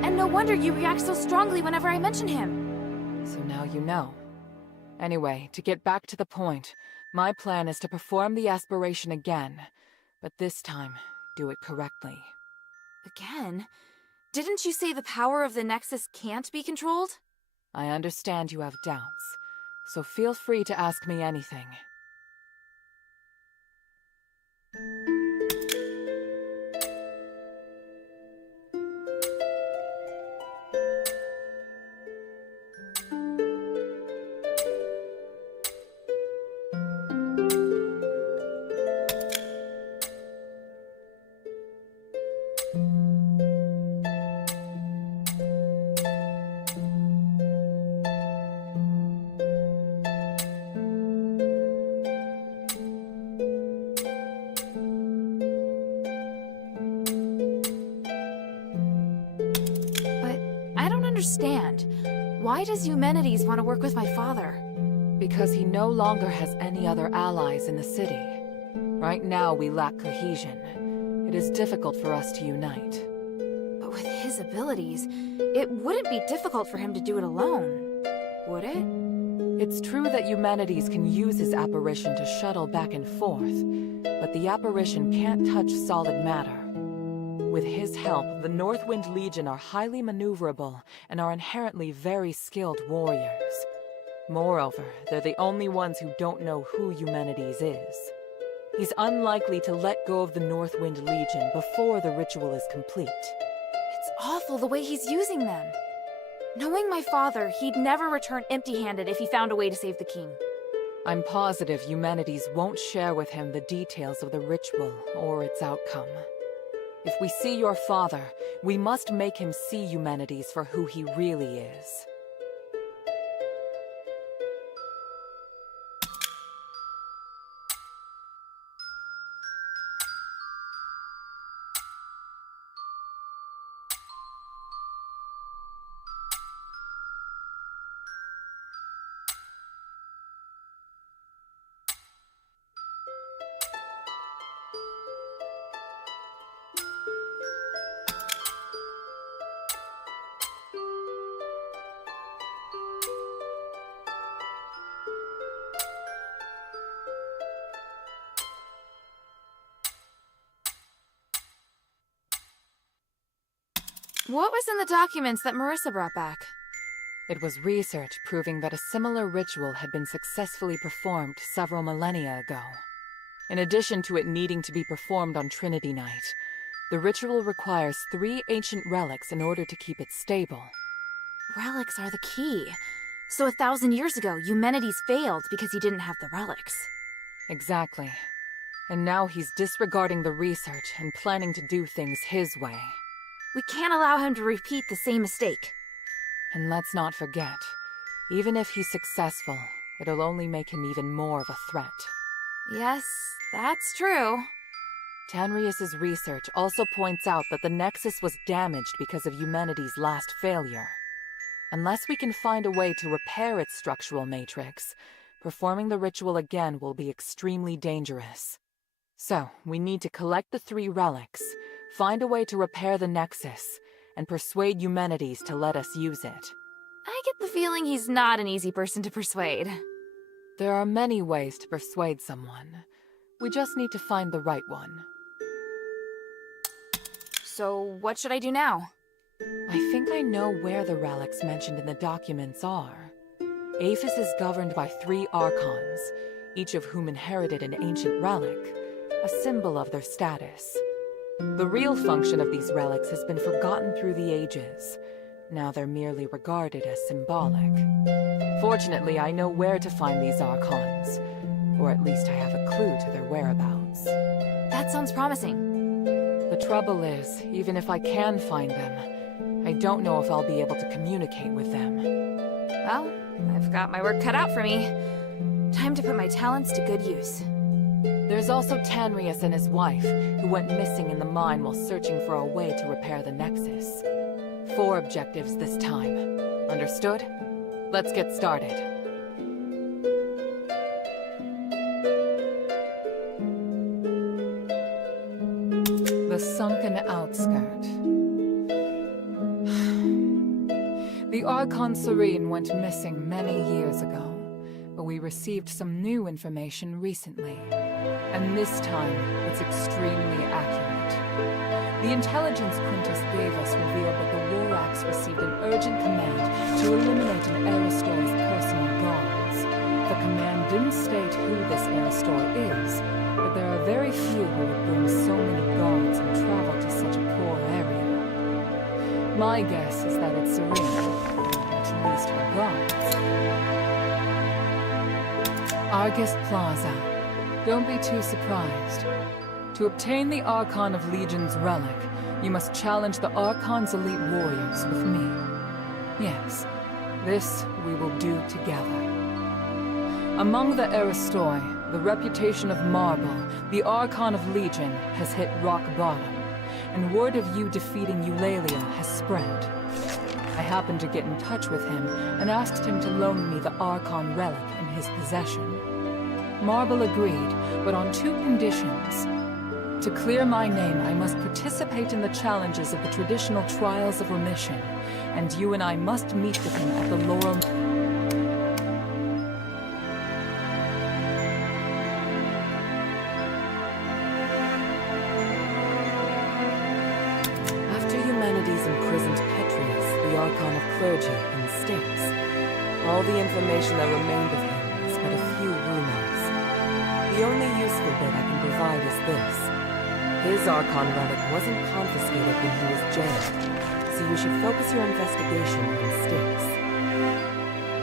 And no wonder you react so strongly whenever I mention him. So now you know. Anyway, to get back to the point, my plan is to perform the aspiration again, but this time, do it correctly. Again? Didn't you say the power of the Nexus can't be controlled? I understand you have doubts, so feel free to ask me anything. Understand. Why does Eumenides want to work with my father? Because he no longer has any other allies in the city. Right now, we lack cohesion. It is difficult for us to unite. But with his abilities, it wouldn't be difficult for him to do it alone, would it? It's true that Eumenides can use his apparition to shuttle back and forth, but the apparition can't touch solid matter. With his help, the Northwind Legion are highly maneuverable and are inherently very skilled warriors. Moreover, they're the only ones who don't know who Eumenides is. He's unlikely to let go of the Northwind Legion before the ritual is complete. It's awful the way he's using them. Knowing my father, he'd never return empty-handed if he found a way to save the king. I'm positive Eumenides won't share with him the details of the ritual or its outcome. If we see your father, we must make him see Eumenides for who he really is. What was in the documents that Marissa brought back? It was research proving that a similar ritual had been successfully performed several millennia ago. In addition to it needing to be performed on Trinity Night, the ritual requires 3 ancient relics in order to keep it stable. Relics are the key. So 1,000 years ago, Eumenides failed because he didn't have the relics. Exactly. And now he's disregarding the research and planning to do things his way. We can't allow him to repeat the same mistake. And let's not forget, even if he's successful, it'll only make him even more of a threat. Yes, that's true. Tanrius's research also points out that the Nexus was damaged because of Eumenides' last failure. Unless we can find a way to repair its structural matrix, performing the ritual again will be extremely dangerous. So, we need to collect the 3 relics, find a way to repair the Nexus, and persuade Eumenides to let us use it. I get the feeling he's not an easy person to persuade. There are many ways to persuade someone. We just need to find the right one. So, what should I do now? I think I know where the relics mentioned in the documents are. Aphis is governed by 3 Archons, each of whom inherited an ancient relic, a symbol of their status. The real function of these relics has been forgotten through the ages. Now they're merely regarded as symbolic. Fortunately, I know where to find these Archons, or at least I have a clue to their whereabouts. That sounds promising. The trouble is, even if I can find them, I don't know if I'll be able to communicate with them. Well, I've got my work cut out for me. Time to put my talents to good use. There's also Tanrius and his wife, who went missing in the mine while searching for a way to repair the Nexus. 4 objectives this time. Understood? Let's get started. The sunken outskirt. The Archon Serene went missing many years ago, but we received some new information recently. And this time, it's extremely accurate. The intelligence Quintus gave us revealed that the Warax received an urgent command to eliminate an Aristor's personal guards. The command didn't state who this Aristor is, but there are very few who would bring so many guards and travel to such a poor area. My guess is that it's Serene, at least her guards. Argus Plaza. Don't be too surprised. To obtain the Archon of Legion's relic, you must challenge the Archon's elite warriors with me. Yes, this we will do together. Among the Aristoi, the reputation of Marble, the Archon of Legion, has hit rock bottom, and word of you defeating Eulalia has spread. I happened to get in touch with him and asked him to loan me the Archon relic in his possession. Marble agreed, but on 2 conditions. To clear my name, I must participate in the challenges of the traditional trials of remission, and you and I must meet with him at the Laurel... After Eumenides imprisoned Petrius, the Archon of Clergy, in Styx, all the information that remained of him is but a few rumors. The only useful bit I can provide is this. His Archon relic wasn't confiscated when he was jailed, so you should focus your investigation on Styx.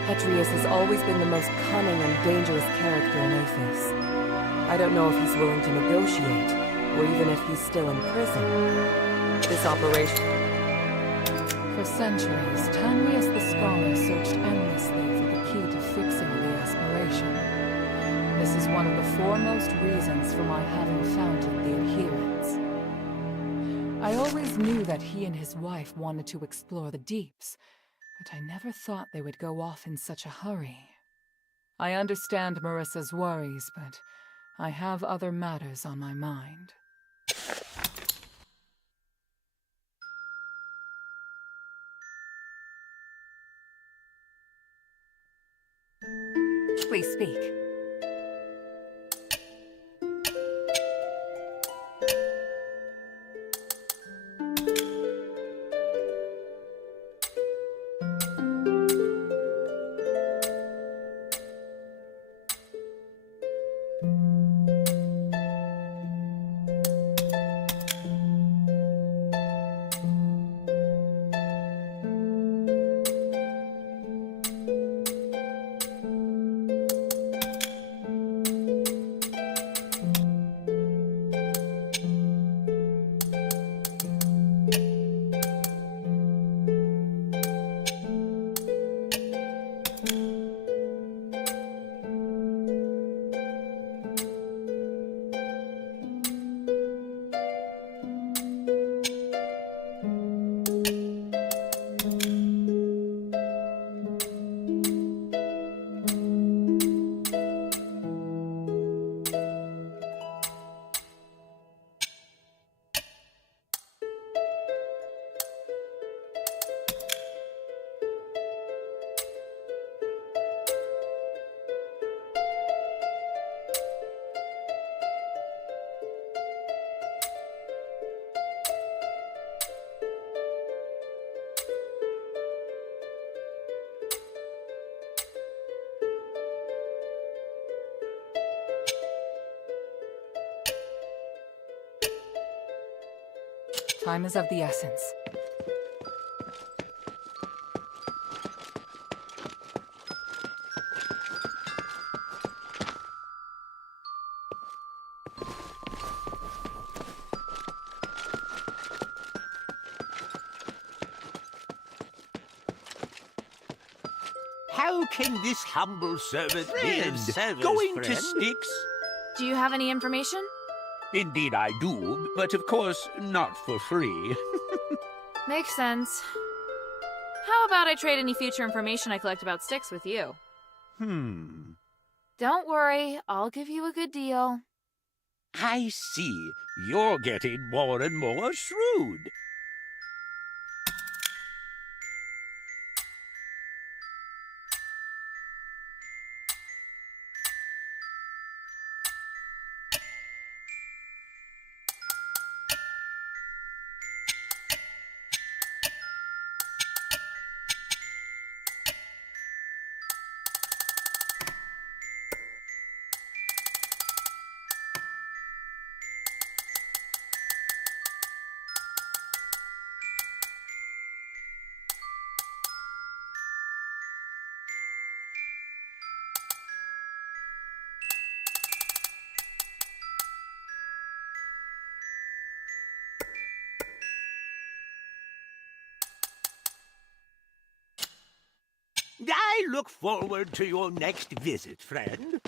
Petrius has always been the most cunning and dangerous character in Aphis. I don't know if he's willing to negotiate, or even if he's still in prison. This operation... For centuries, Tanrius the Scholar searched endlessly for the key to fixing the aspiration. This is one of the foremost reasons for my having founded the Adherents. I always knew that he and his wife wanted to explore the deeps, but I never thought they would go off in such a hurry. I understand Marissa's worries, but I have other matters on my mind. Please speak. Time is of the essence. How can this humble servant Friend, going friend. to Styx? Do you have any information? Indeed I do, but of course not for free. Makes sense. How about I trade any future information I collect about Styx with you? Don't worry, I'll give you a good deal. I see. You're getting more and more shrewd. I look forward to your next visit, friend.